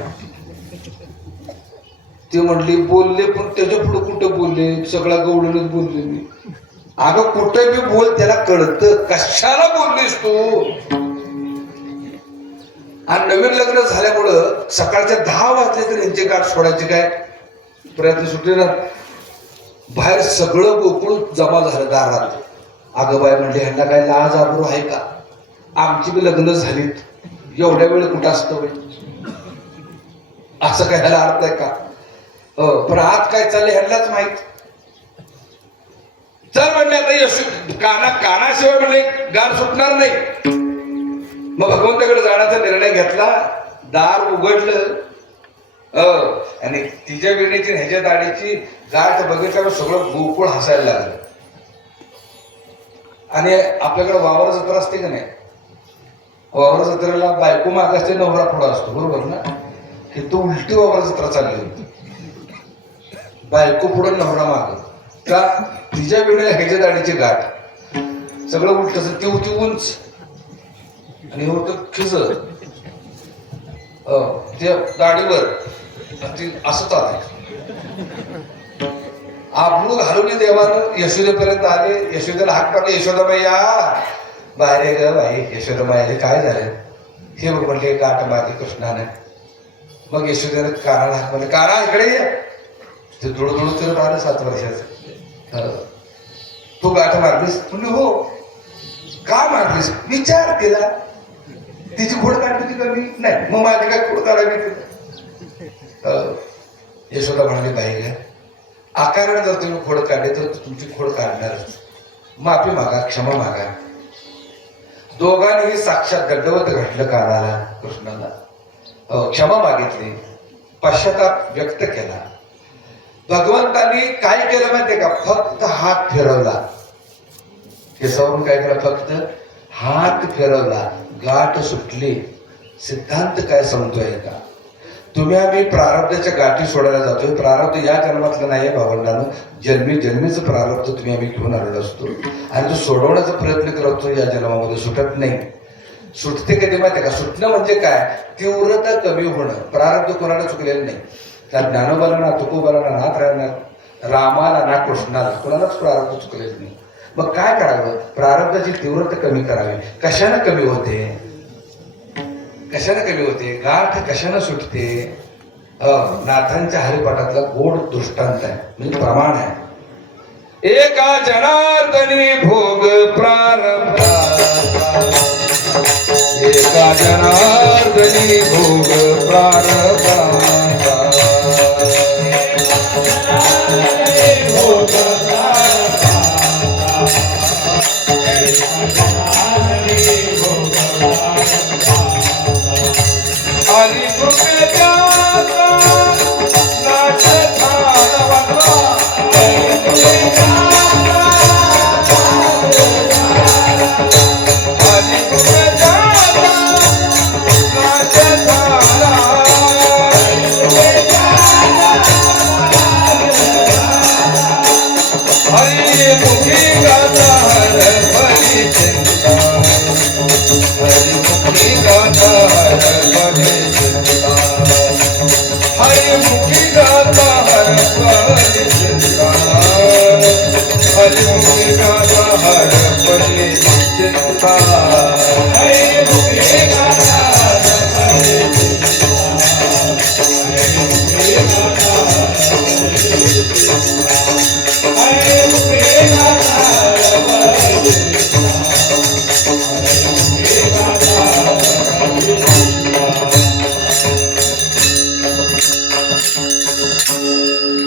ती म्हटली बोलले, पण त्याच्या पुढे कुठं बोलले? सगळ्या गवळीनेच बोलले मी. अगं कुठं बी बोल, त्याला कळतं. कशाला बोललीस तू? आणि नवीन लग्न झाल्यामुळं सकाळच्या 10 वाजले तर यांची गाठ सोडायची काय प्रयत्न सुटले ना. बाहेर सगळं गोकुळ जमा झालं दारात. अगं बाई म्हणले ह्यांना काय लाज आबरू आहे का? आमची बी लग्न झालीत, एवढ्या वेळ कुठं असतं असं काय ह्याला अर्थ आहे का? पण आज काय चाललंय ह्यांनाच माहित. चल म्हणले आता यशू कानाशिवाय म्हणले गार सुटणार नाही. मग भगवंताकडे जाण्याचा निर्णय घेतला. दार उघडलं आणि तिच्या वेणीची ह्याच्या दाढीची गाठ बघितल्यावर सगळं गोकुळ हसायला लागलं. आणि आपल्याकडे वावर जत्रा असते का नाही, वावर जत्रेला बायको माग असते, नवरा पुढं असतो, बरोबर ना. की तो उलटी वावर जत्रा चालली होती, बायको पुढं नवरा माग. का तिच्या वेळेला ह्याच्या दाढीची गाठ सगळं उलट, ती होती उंच आणि हे होतं खिस त्या दाढीवर ती असं चालायचं. आबरू घालून देवानं यशोदेपर्यंत आले. यशोदेला हाक टाकले, यशोदाबाई या बाहेर ये ग बाई. यशोदाबाई काय झालं हे बघ म्हणले, गाठ मारली कृष्णाने. मग यशोदेने कानाला हाक म्हणले, काना इकडे ये. ते धुळधुळ करत आलं 7 वर्षाचं. तू गाठ मारलीस? म्हणले हो. का मारलीस? विचार केला. तिची खोड काढली का मी? नाही. मग माझी काय खोड काढावी तिला? यशोदा म्हणाली, बाई ग आकाराने जर तुम्ही खोड काढले तर तुमची खोड काढणारच. माफी मागा, क्षमा मागा. दोघांनीही साक्षात दंडवत घडलं कानाला कृष्णाला. क्षमा मागितली, पश्चाताप व्यक्त केला. भगवंतांनी काय केलं माहितीये का? फक्त हात फिरवला. केसावरून काय केलं? फक्त हात फिरवला, गाठ सुटली. सिद्धांत काय सांगतोय का? तुम्ही आम्ही प्रारब्धाच्या गाठी सोडायला जातोय. प्रारब्ध या जन्मातलं नाही भावंडानं, जन्मी जन्मीचं प्रारब्ध तुम्ही आम्ही घेऊन आलेलो असतो आणि तो सोडवण्याचा प्रयत्न करतो. या जन्मामध्ये सुटत नाही. सुटते कधी माहिती का? सुटणं म्हणजे काय? तीव्रता कमी होणं. प्रारब्ध कोणाला चुकलेलं नाही. त्या ज्ञानोबाला ना तुकोबाला ना नाथ रामाला ना कृष्णाला कोणालाच प्रारब्ध चुकलेलं नाही. मग काय करावं? प्रारब्धाची तीव्रता कमी करावी. कशाने कमी होते? कशाने कमी होते? गाठ कशाने सुटते? नाथांच्या हरिपाठातला गोड दृष्टांत आहे, म्हणजे प्रमाण आहे. एका जनार्दनी भोग प्रारब्धा, एका जनार्दनी भोग प्रारब्धा.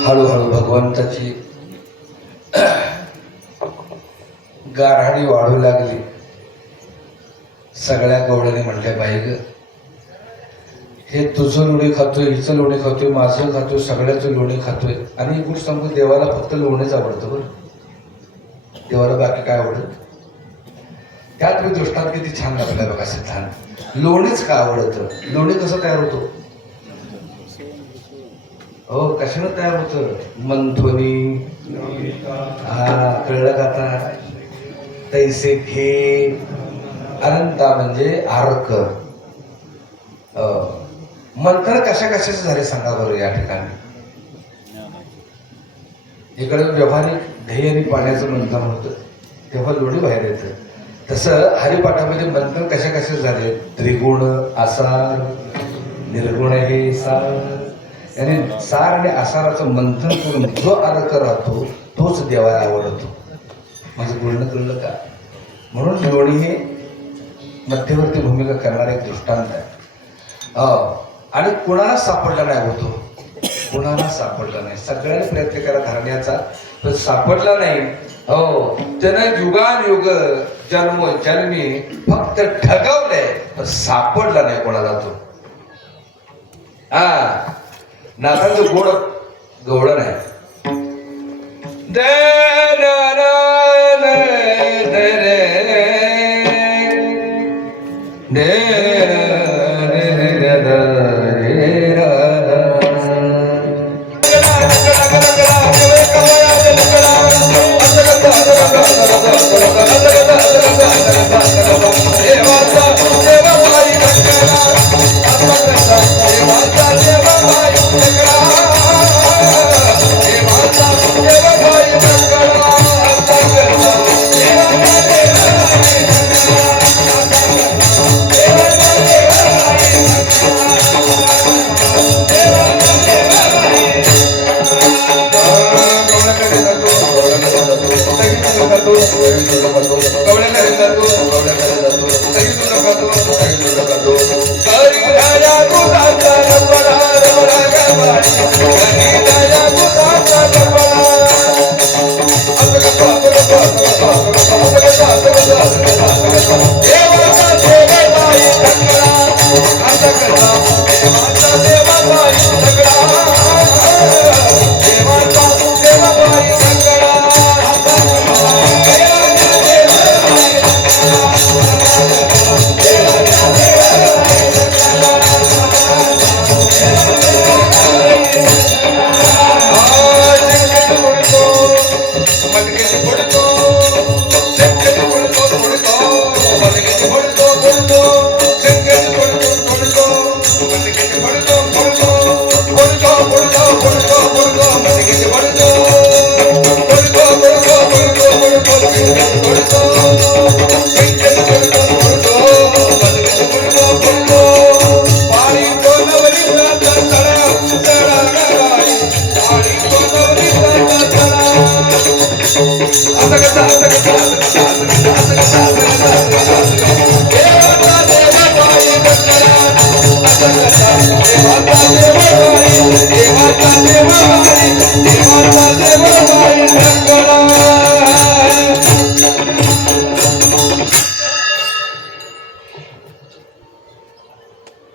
हळूहळू भगवंताची गाऱ्हाणी वाढू लागली. सगळ्या गवळ्याने म्हणले, बाई ग हे तुझं लोणी खातोय, हिचं लोणी खातोय, माझं खातोय, सगळ्याचं लोणी खातोय. आणि एक गोष्ट सांगतो, देवाला फक्त लोणीच आवडतं बरं. देवाला बाकी काय आवडत? त्यात मी दृष्टांत किती छान लागलाय बघा सिद्धांत. लोणीच का आवडतं? लोणी कसं तयार होतो? हो, कशानं तयार होतं? मंथोनी. हा, कळलं का आता? तैसे घे अनंता म्हणजे अर्क. मंथन कशा कशाचे झाले सांगा बरं या ठिकाणी? इकडे व्यावहारिक ध्येय आणि पाण्याचं मंथन होतं, तेव्हा लोणी बाहेर येतं. तसं हरिपाठामध्ये मंथन कशा कशा झाले, त्रिगुण आसार निर्गुण हे सार, आणि सार आणि आसाराचं मंथन करून जो अर्थ राहतो तोच देवाला आवडतो. माझं बोलणं कळलं का? म्हणून लोणी हे मध्यवर्ती भूमिका करणारा एक दृष्टांत आहे. आणि कुणाला सापडला नाही होतो, कुणाला सापडला नाही. सगळ्यांनी प्रयत्न करा धरण्याचा, पण सापडला नाही. हो, त्यानं युगानुयुग जन्मी फक्त ठगवलंय, पण सापडला नाही कोणाला तो. नाथांचं गोड गवळण आहे.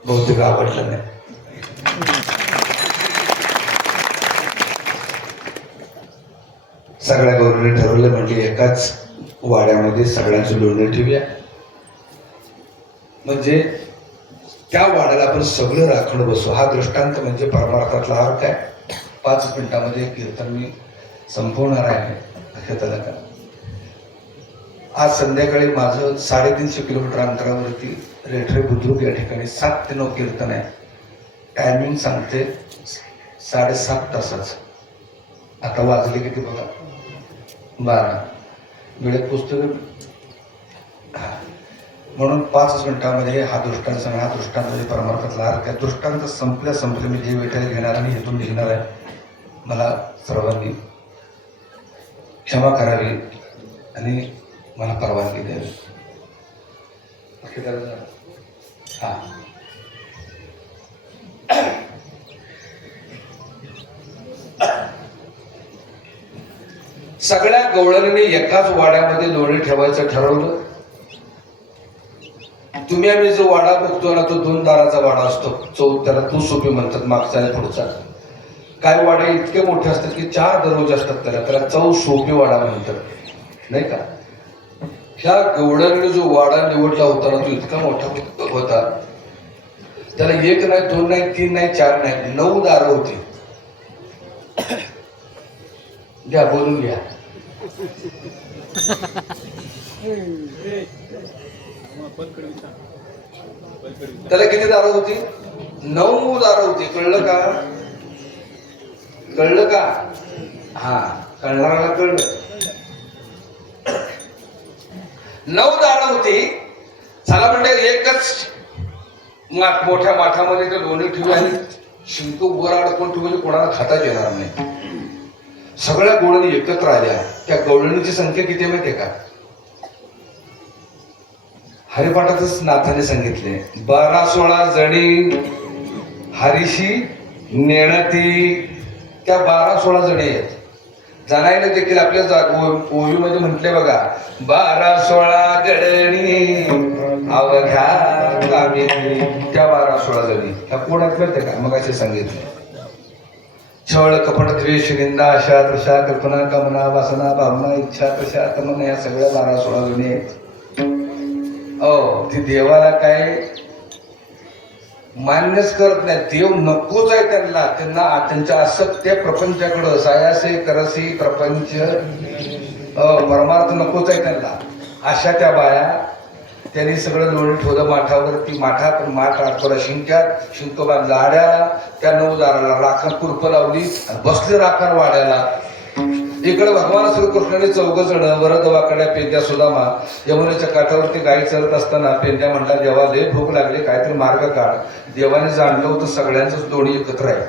बहुतेक आवडलं नाही. सगळ्या गौरीने ठरवलं म्हणजे एकाच वाड्यामध्ये सगळ्यांची लोणी ठेवूया, म्हणजे त्या वाड्याला आपण सगळं राखण बसू. हा दृष्टांत म्हणजे परमार्थातला अर्थ आहे. 5 मिनिटांमध्ये कीर्तन मी संपवणार आहे. लक्षात आलं का? आज संध्याकाळी माझं 350 किलोमीटर अंतरावरती रेठरे बुद्रुक या ठिकाणी 7 ते 9 कीर्तन आहे. टायमिंग सांगते 7.5 तासाचं. आता वाजले किती बघा, 12. वेळेत पुस्तक म्हणून 5 मिनिटांमध्ये हा दृष्टांत सांगा. हा दृष्टांत म्हणजे परमार्थातला अर्थ. दृष्टांत संपले मी जे वेळेला घेणार आणि हेतून घेणार आहे. मला सर्वांनी क्षमा करावी आणि मला परवानगी द्यावी. हा, सगळ्या गवळणीने एकाच वाड्यामध्ये लोणी ठेवायचं ठरवलं. तुम्ही आम्ही जो वाडा बघतो ना, तो 2 दाराचा वाडा असतो. त्याला तू सोपी म्हणतात, मागचा आणि पुढचा. काय वाडे इतके मोठे असतात की 4 दरवाजे असतात. त्याला चौ सोपी वाडा म्हणतात, नाही का? ह्या गवळणीने जो वाडा निवडला होता ना, तो इतका मोठा होता. त्याला 1 नाही, 2 नाही, 3 नाही, 4 नाही, 9 दारं होती. घ्या, बोलून घ्या. त्याला किती दारं होती? 9 दारं होती. कळलं का? कळलं का? हा, कळणाऱ्याला कळलं. 9 दारं होती. चला म्हणजे एकच मोठ्या माठामध्ये ते लोणी ठेवली आणि शिंकू वर अडकून ठेवली, कोणाला खाताच येणार नाही. सगळ्या गवळणी एकत्र आल्या. त्या गवळणीची संख्या किती माहितीये का? हरिपाठातच नाथाने सांगितले 12-16 जणी हरीशी नेणती. त्या 12-16 जणी आहेत. जाणायला देखील आपल्या ओवीमध्ये म्हटले बघा 12-16 गडणी अवघ्या कामिनी. त्या 12-16 जणी ह्या कोण आहेत माहिती का? मग असे सांगितले छळ कपट द्वेष निंदा आशा तशा कल्पना कामना वासना भावना इच्छा तशा तमना या सगळ्या 12-16 जणी आहेत. ती देवाला काय मान्यच करत नाही. देव नकोच आहे त्यांना. त्यांच्या असत्य प्रपंचाकडं सायासे करसी प्रपंच परमार्थ नकोच आहे त्यांना. अशा त्या बाया त्यांनी सगळं लोणी ठेवलं माठावरती. माठात माठ थोडा शिंक बांधला आड्याला. त्या 9 दाराला राखण कुरप लावली आणि बसले राखण वाड्याला. इकडे भगवान श्रीकृष्णाने 4 जण वरद वाकड्या पेंद्या सुदामा यमुनेच्या काठावरती गाई चरत असताना पेंद्या म्हणला देवा लय भूक लागली, काहीतरी मार्ग काढ. देवाने जाणलं होतं सगळ्यांचंच दोन्ही एकत्र आहे.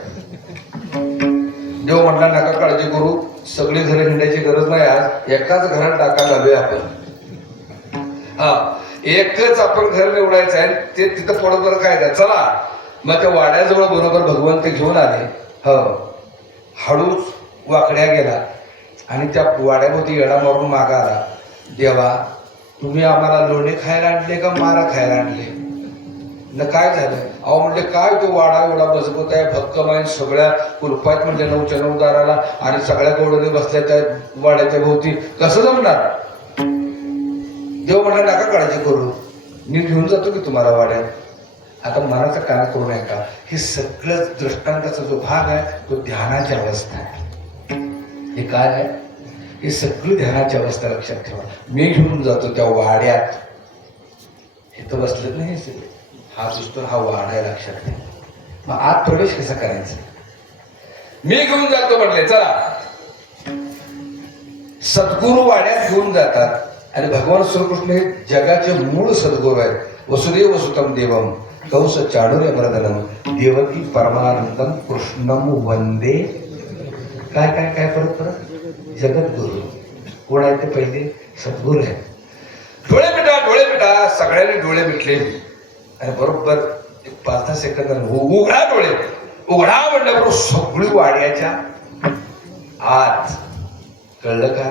देव म्हणला नका काळजी करू, सगळी घरं हिंडायची गरज नाही. आज एकाच घरात टाका घालूया आपण. एकच आपण घर निवडायचं आहे. ते तिथं पडत काय द्या चला. मग त्या वाड्याजवळ बरोबर भगवंत घेऊन आले. हळूच वाकड्या गेला आणि त्या वाड्याभोवती येडा मारून मागा आला. देवा तुम्ही आम्हाला लोणी खायला आणले का मारा खायला आणले? न काय झालं? अहो म्हणजे काय तो वाडा एवढा मजबूत आहे, भक्कम आहे, सगळ्या कुलपात म्हणजे 9च्या 9 दाराला आणि सगळ्या गवळणी बसल्या त्या वाड्याच्या भोवती, कसं जमणार? देव म्हणला नका काळजी करू, मी घेऊन जातो की तुम्हाला वाड्यात. आता मनाचा कान करू नये का? हे सगळं दृष्टांताचा जो भाग आहे तो ध्यानाची अवस्था आहे. हे काय आहे? हे सगळी ध्यानाची अवस्था लक्षात ठेवा. मी घेऊन जातो त्या वाड्यात. हे तर बसलेत नाही सगळे. हा दुसरा हा वाडा आहे लक्षात ठेवा. मग आत प्रवेश कसा करायचा? मी घेऊन जातो म्हटले चला. सद्गुरू वाड्यात घेऊन जातात आणि भगवान श्रीकृष्ण हे जगाचे मूळ सद्गुरू आहेत. वसुदेव वसुतम देवम कंस चाणूर्य मर्दनम देवकी परमानंदम कृष्णम वंदे. काय काय काय परत जगद्गुरु कोण आहे ते? पहिले सद्गुरू आहे. डोळे मिटा सगळ्यांनी डोळे मिटले आणि बरोबर 5-10 सेकंद उघडा डोळे. उघडा म्हटल्याबरोबर सगळी वाड्याच्या आत. कळलं का?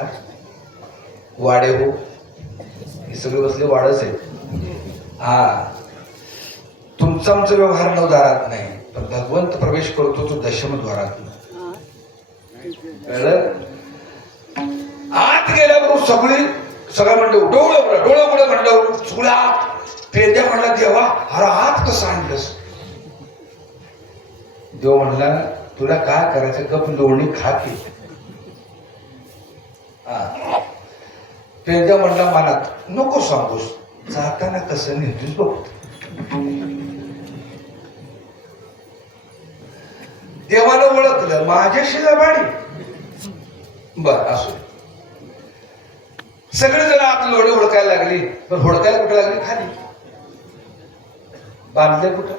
वाडे हो हे सगळे बसले वाडच आहे. तुमचा आमचा व्यवहार 9 दारात नाही, पण भगवंत प्रवेश करतो तो 10म द्वारात. आत गेल्याबरोबर सगळं म्हणलं डोळे उघडे म्हणलं सगळं आत. पेंद्या म्हणला देवा अरे आत कसं आणलंस? देव म्हणला तुला काय करायचं गप लोणी खा की. पेंद्या म्हणला मनात नको सांगूस, जाताना कसं नेतोस बघ. देवानं ओळखलं माझ्याशी लबाडी. बर असो. सगळेजण आत लोणी हुडकायला लागली, पण हुडकायला कुठं लागली? खाली. बांधले कुठं?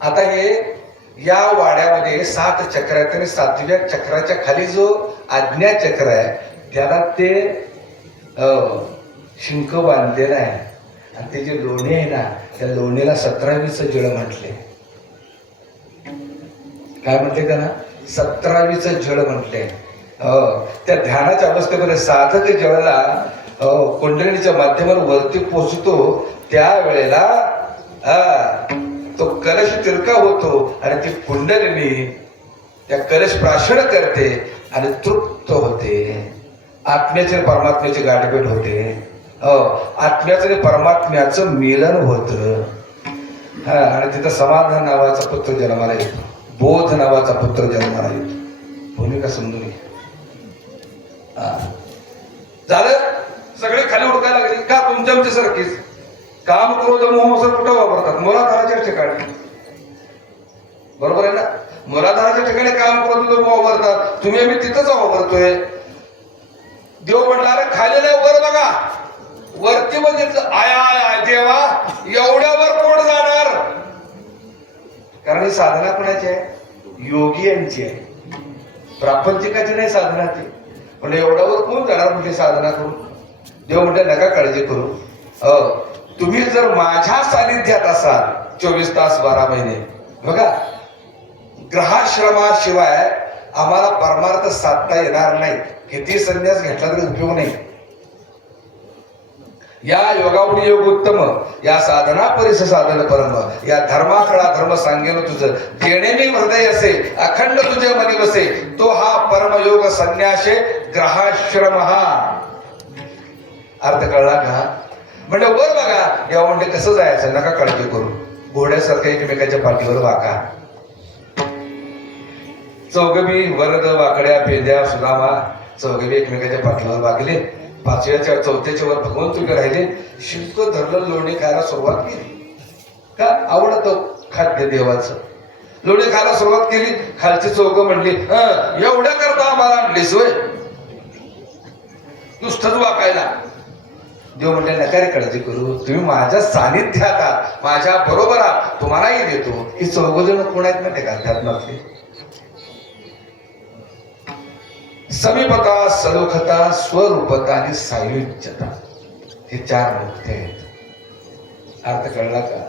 आता हे या वाड्यामध्ये 7 चक्र आहेत आणि 7व्या चक्राच्या खाली जो आज्ञा चक्र आहे त्याला ते शिंक बांधलेलं आहे. आणि ते जे लोणी आहे ना त्या लोणीला 17वीचं जळ म्हटले. काय म्हटले त्यांना? 17वीचं जळ म्हटले. त्या ध्यानाच्या अवस्थेमध्ये साधक ज्यावेळेला कुंडलिनीच्या माध्यमावर वरती पोचतो त्यावेळेला तो कलश तिरका होतो आणि ती कुंडलिनी त्या कलश प्राशन करते आणि तृप्त होते. आत्म्याचे परमात्म्याची गाठभेट होते. आत्म्याचं आणि परमात्म्याचं मिलन होतं. आणि तिथं समाधान नावाचा पुत्र जन्माला येतो, बोध नावाचा पुत्र जन्माला येतो. भूमिका समजून घे. झालं. सगळे खाली उडकायला लागले का? तुमच्या आमच्या सारखीच काम क्रोध मोह कुठं वापरतात? मुलाधाराच्या ठिकाणी. बरोबर आहे ना? मुलाधाराच्या ठिकाणी काम क्रोध मोह वापरतात. तुम्ही आम्ही तिथंच वापरतोय. देव म्हटला अरे खाली नाही वर बघा. वरती बघितलं, आय आय आय देवा, एवढ्यावर कोण जाणार? कारण ही साधना कोणाची आहे? योगी यांची आहे, प्रापंचिकाची नाही साधना ती. म्हणजे एवढ्यावर कोण जाणार म्हणजे साधना करून? देव म्हणजे नका काळजी करू, तुम्ही जर माझ्या सानिध्यात असाल 24 तास 12 महिने, बघा ग्रहाश्रमाशिवाय आम्हाला परमार्थ साधता येणार नाही. किती संन्यास घेतला तरी उपयोग नाही. या योगावडी योग उत्तम, या साधना परिस साधन परम, या धर्माकळा धर्म सांगेन तुझं, जेणे मी हृदय असे अखंड तुझे मनी बसे, तो हा परमयोग संन्यासे ग्रहाश्रम. हा अर्थ कळला का? म्हणजे वर बघा, या म्हणजे कसं जायचं, नका काळजी करू. घोड्यासारखं एकमेकाच्या पाठीवर वाका. चौघबी वरद वाकड्या पेंद्या सुदामा, चौघबी एकमेकाच्या पाठीवर वाकले. चौथ्याच्या वर भगवंत तुझे राहिले. शिंक धरलं, लोणी खायला सुरुवात केली. का? आवडतं खाद्य देवाचं. लोणी खायला सुरुवात केली. खालची चौघ म्हणली, एवढ्या करता आम्हाला आणलीस होय, नुसतंच वाकायला. देव म्हणले, नका रे काळजी करू, तुम्ही माझ्या सानिध्यात आहात, माझ्या बरोबर आहात, तुम्हालाही देतो. ही चौघ जण कोण आहेत माहिती का? अध्यात्मातले. समीपता, सलोखता, स्वरूपता आणि सायुज्यता, हे 4 मुक्ती आहेत. अर्थ कळला का?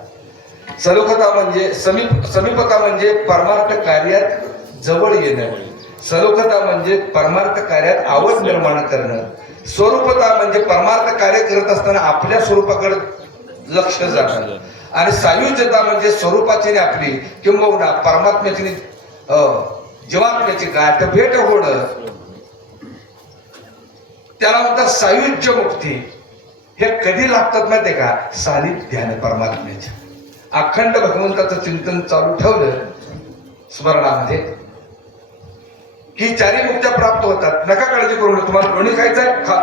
सलोखता म्हणजे समीपता म्हणजे परमार्थ कार्यात जवळ येणं. सलोखता म्हणजे परमार्थ कार्यात आवड निर्माण करणं. स्वरूपता म्हणजे परमार्थ कार्य करत असताना आपल्या स्वरूपाकडे लक्ष जाणं. आणि सायुज्यता म्हणजे स्वरूपाची आपली किंबहुना परमात्म्याची जीवात्म्याची गाठ भेट होणं, त्याला म्हणतात सायुज्य मुक्ती. हे कधी लागतात माहितीये का? सानिध्याने परमात्म्याच्या. अखंड भगवंताचं चिंतन चालू ठेवलं स्मरणामध्ये की 4 मुक्त्या प्राप्त होतात. नका काळजी करू. तुम्हाला लोणी खायचंय, खा.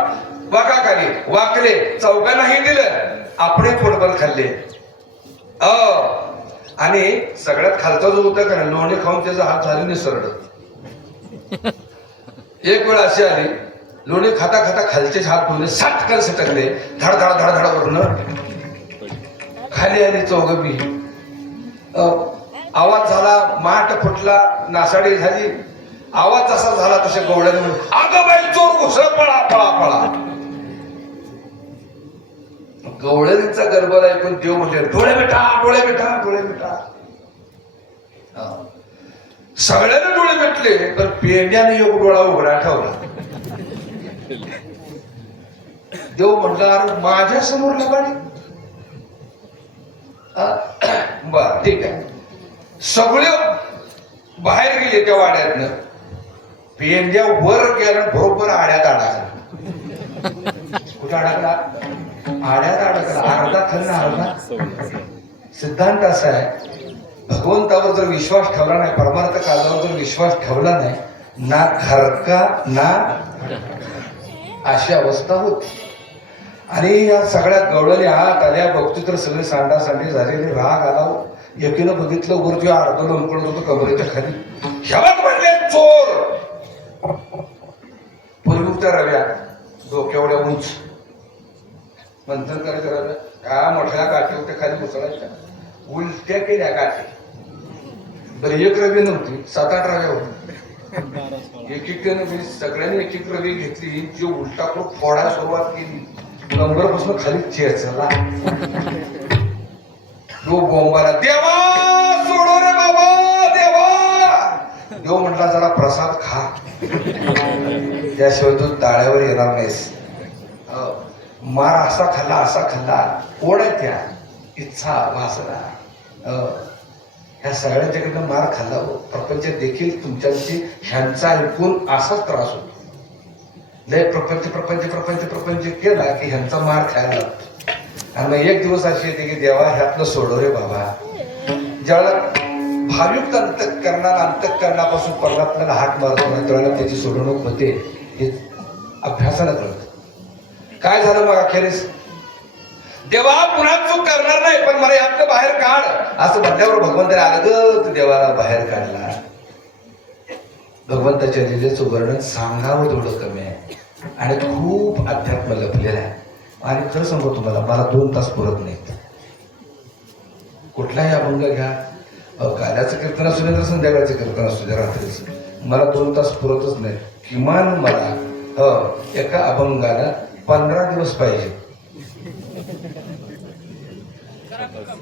वाका खाली वाकले, चौघांनाही दिलं, आपण पोटभर खाल्ले. आणि सगळ्यात खालचा जो होता का, लोणी खाऊन त्याचा हात झाले निसरड. एक वेळ अशी आली, लोणी खाता खाता खालचे हात धुवले, साटकन सटकले, धड धड धड धड वरून खाली आली चौघबी. आवाज झाला, माठ फुटला, नासाडी झाली. आवाज जसा झाला तसे गवळ्याने म्हणून, अगं बाई चोर घुसळ, पळा पळा पळा. गवळ्यांचा गरबा ऐकून देव म्हणजे, डोळे मिटा डोळे मिटा डोळे मिटा. सगळ्याने डोळे मिटले, तर पेंड्याने एक डोळा उघडा ठेवला. देव म्हटलं, अरे माझ्या समोर लबाडी. बर ठीक आहे. सगळे बाहेर गेले त्या वाड्यातनं. पेंड्या वर गेला, बरोबर आड्यात अडकला. कुठे अडकला? आड्यात अडकला. अर्धा खंड अर्धा. सिद्धांत असा आहे, भगवंतावर जर विश्वास ठेवला नाही, परमार्थ कालावर जर विश्वास ठेवला नाही ना, घरका ना अशी अवस्था होती. आणि या सगळ्या गवळणी आत आल्या, बघतो तर सगळे सांडासांडी झालेले. राग आला. एकीनं बघितलं, वरती अर्ध लोंबकळत होतं कमरेच्या खाली. ह्याला म्हणले चोर. पूर्वी त्या रव्या डोक्यावड्या उंच मंथन करायचं रव्या, काय मोठ्या गाठी होत्या खाली उसळायच्या, उलट्या केल्या गाठी. बरं एक रवी नव्हती, 7-8 रव्या होत्या. एक सगळ्यांनी एक रवी घेतली, जी उलटा करून फोडायला सुरुवात केली. नंबरपासून खाली चेचला. तो बोंबाला, देवा सोडो रे बाबा देवा. देव म्हटला, जरा प्रसाद खा, त्याशिवाय तू ताळ्यावर येणार नाहीस. मार असा खाल्ला ओढ आहे त्या इच्छा वासना, ह्या सगळ्यांच्याकडनं मार खाल्ला. प्रपंचात देखील तुमच्याशी ह्यांचा ऐकून असाच त्रास होतो. लय प्रपंच प्रपंच प्रपंच प्रपंच केला की ह्यांचा मार खायला लागतो. आणि मग एक दिवस अशी येते की देवा ह्यातलं सोडो रे बाबा. ज्यावेळेला भावयुक्त अंतःकरणापासून परमात्म्याला हाक मारतो ना, त्यावेळेला त्याची सोडवणूक होते. हे अभ्यासानं कळतं. काय झालं मग अखेरीस? देवा पुन्हा चूक करणार नाही, पण मला यातलं बाहेर काढ असं म्हटल्यावर भगवंताने आलं ग, तू देवाला बाहेर काढला. भगवंताच्या लीलेचं वर्णन सांगावं तेवढं कमी आहे आणि खूप अध्यात्म लपलेलं आहे. आणि खरं सांगतो तुम्हाला, मला 2 तास पुरत नाहीत. कुठलाही अभंग घ्या, गाण्याचं कीर्तन असू दे तर संध्याकाळचं कीर्तन असू दे रात्रीचं, मला 2 तास पुरतच नाही. किमान मला एका अभंगाला 15 दिवस पाहिजे.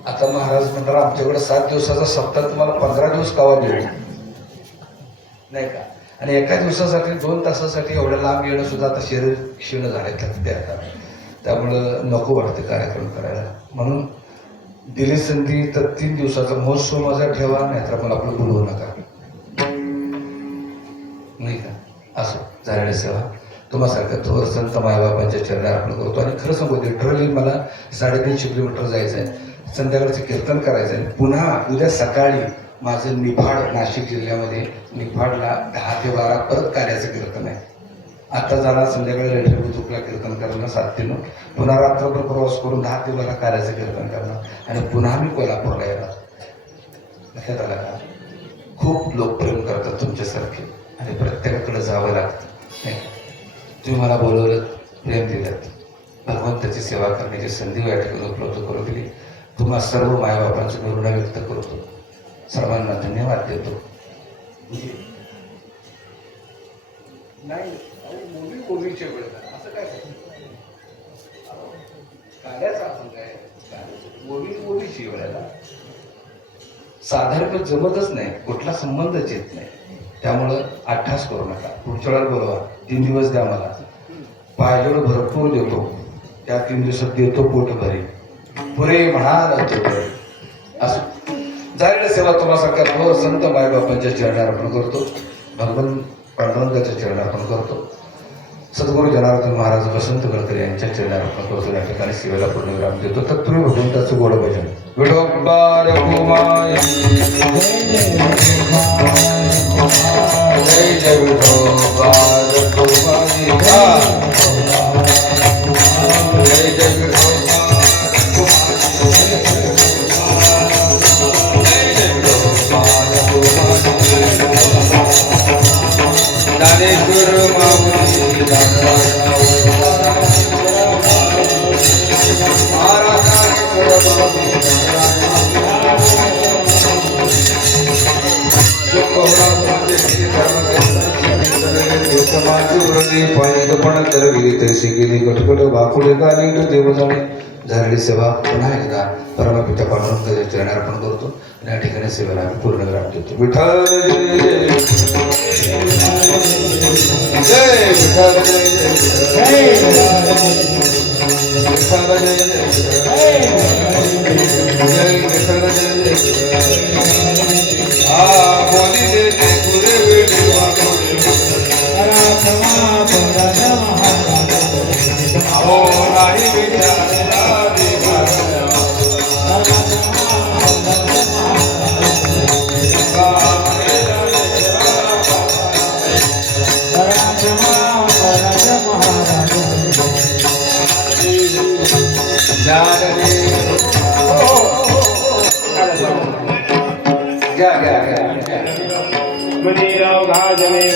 आता महाराज म्हणतात आमच्याकडे 7 दिवसाचा सप्ताह, तुम्हाला 15 दिवस कावा देऊ नाही का? आणि एका दिवसासाठी 2 तासासाठी एवढं लांब येणं सुद्धा आता शरीर क्षीण झाले ते आता, त्यामुळं नको वाटते कार्यक्रम करायला. म्हणून दिली संधी तर 3 दिवसाचा महोत्सव माझा ठेवा, नाहीतर आपण आपलं बोलवू नका, नाही का? असं झालेलं सेवा तुम्हासारखं थोर संत मायबापांच्या चरणात आपण करतो. आणि खरं सांगू, लिटरली मला 350 किलोमीटर जायचं आहे, संध्याकाळचं कीर्तन करायचं आहे. पुन्हा उद्या सकाळी माझं निफाड, नाशिक जिल्ह्यामध्ये निफाडला 10 ते 12 परत कार्याचं कीर्तन आहे. आता झाला संध्याकाळी लेटर बुजुकला कीर्तन करणं 7 ते 9, पुन्हा रात्रभर प्रवास करून 10 ते 12 कार्याचं कीर्तन करणं, आणि पुन्हा मी कोल्हापूरला येणार. लक्षात आला का? खूप लोक प्रेम करतात तुमच्यासारखे, आणि प्रत्येकाकडे जावं लागतं. तुम्ही मला बोलवलं, प्रेम दिलं, भगवंताची सेवा करण्याची संधी या ठिकाणी उपलब्ध करून दिली. तुम्हा सर्व मायबापांचं करुणा व्यक्त करतो, सर्वांना धन्यवाद देतो. नाही मुलीच्या वेळेला असं काय कार्याचा आपण काय मुलीची वेळेला साधारण जमतच नाही, कुठला संबंधच येत नाही. त्यामुळं अठ्ठास करू नका. पुढच्या वेळेला बोलवा, 3 दिवस द्या मला, पाहिजे भरपूर देतो, त्या 3 दिवसात देतो पोट भरी, पुरे म्हणाल असं झालेलं सेवा तुम्हाला संत मायबापांच्या चरणी अर्पण करतो, भगवान पांडुरंगाच्या चरणी अर्पण करतो, सद्गुरू जनार्दन महाराज वसंत गडकर यांच्या चरणी अर्पण करतो. या ठिकाणी सेवेला पूर्णविराम देतो. तत्पूर्वी भगवंताचं गोड भजन. विठोबा रघुमाई जय जय विठोबा रघुमाई, जय जय विठोबा ज्ञानेश्वर माऊली पण करवी तैसी गेली कटकट वाकुडे गाली देव जाणे. झालेली सेवा पुन्हा एकदा परमपिता पांडुरंगाच्या चरणी अर्पण करतो. या ठिकाणी सेवेला आम्ही पूर्णविराम देतो. विठ्ठल जय विठ्ठल जय विठ्ठल जय विठ्ठल बोली देते पुरे वेळी मनीराव घाजने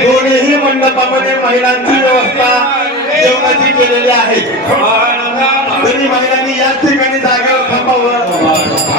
दोन्ही मंडपामध्ये महिलांची व्यवस्था जेवणाची केलेली आहे. तरी महिलांनी याच ठिकाणी जागेवर थांबावं.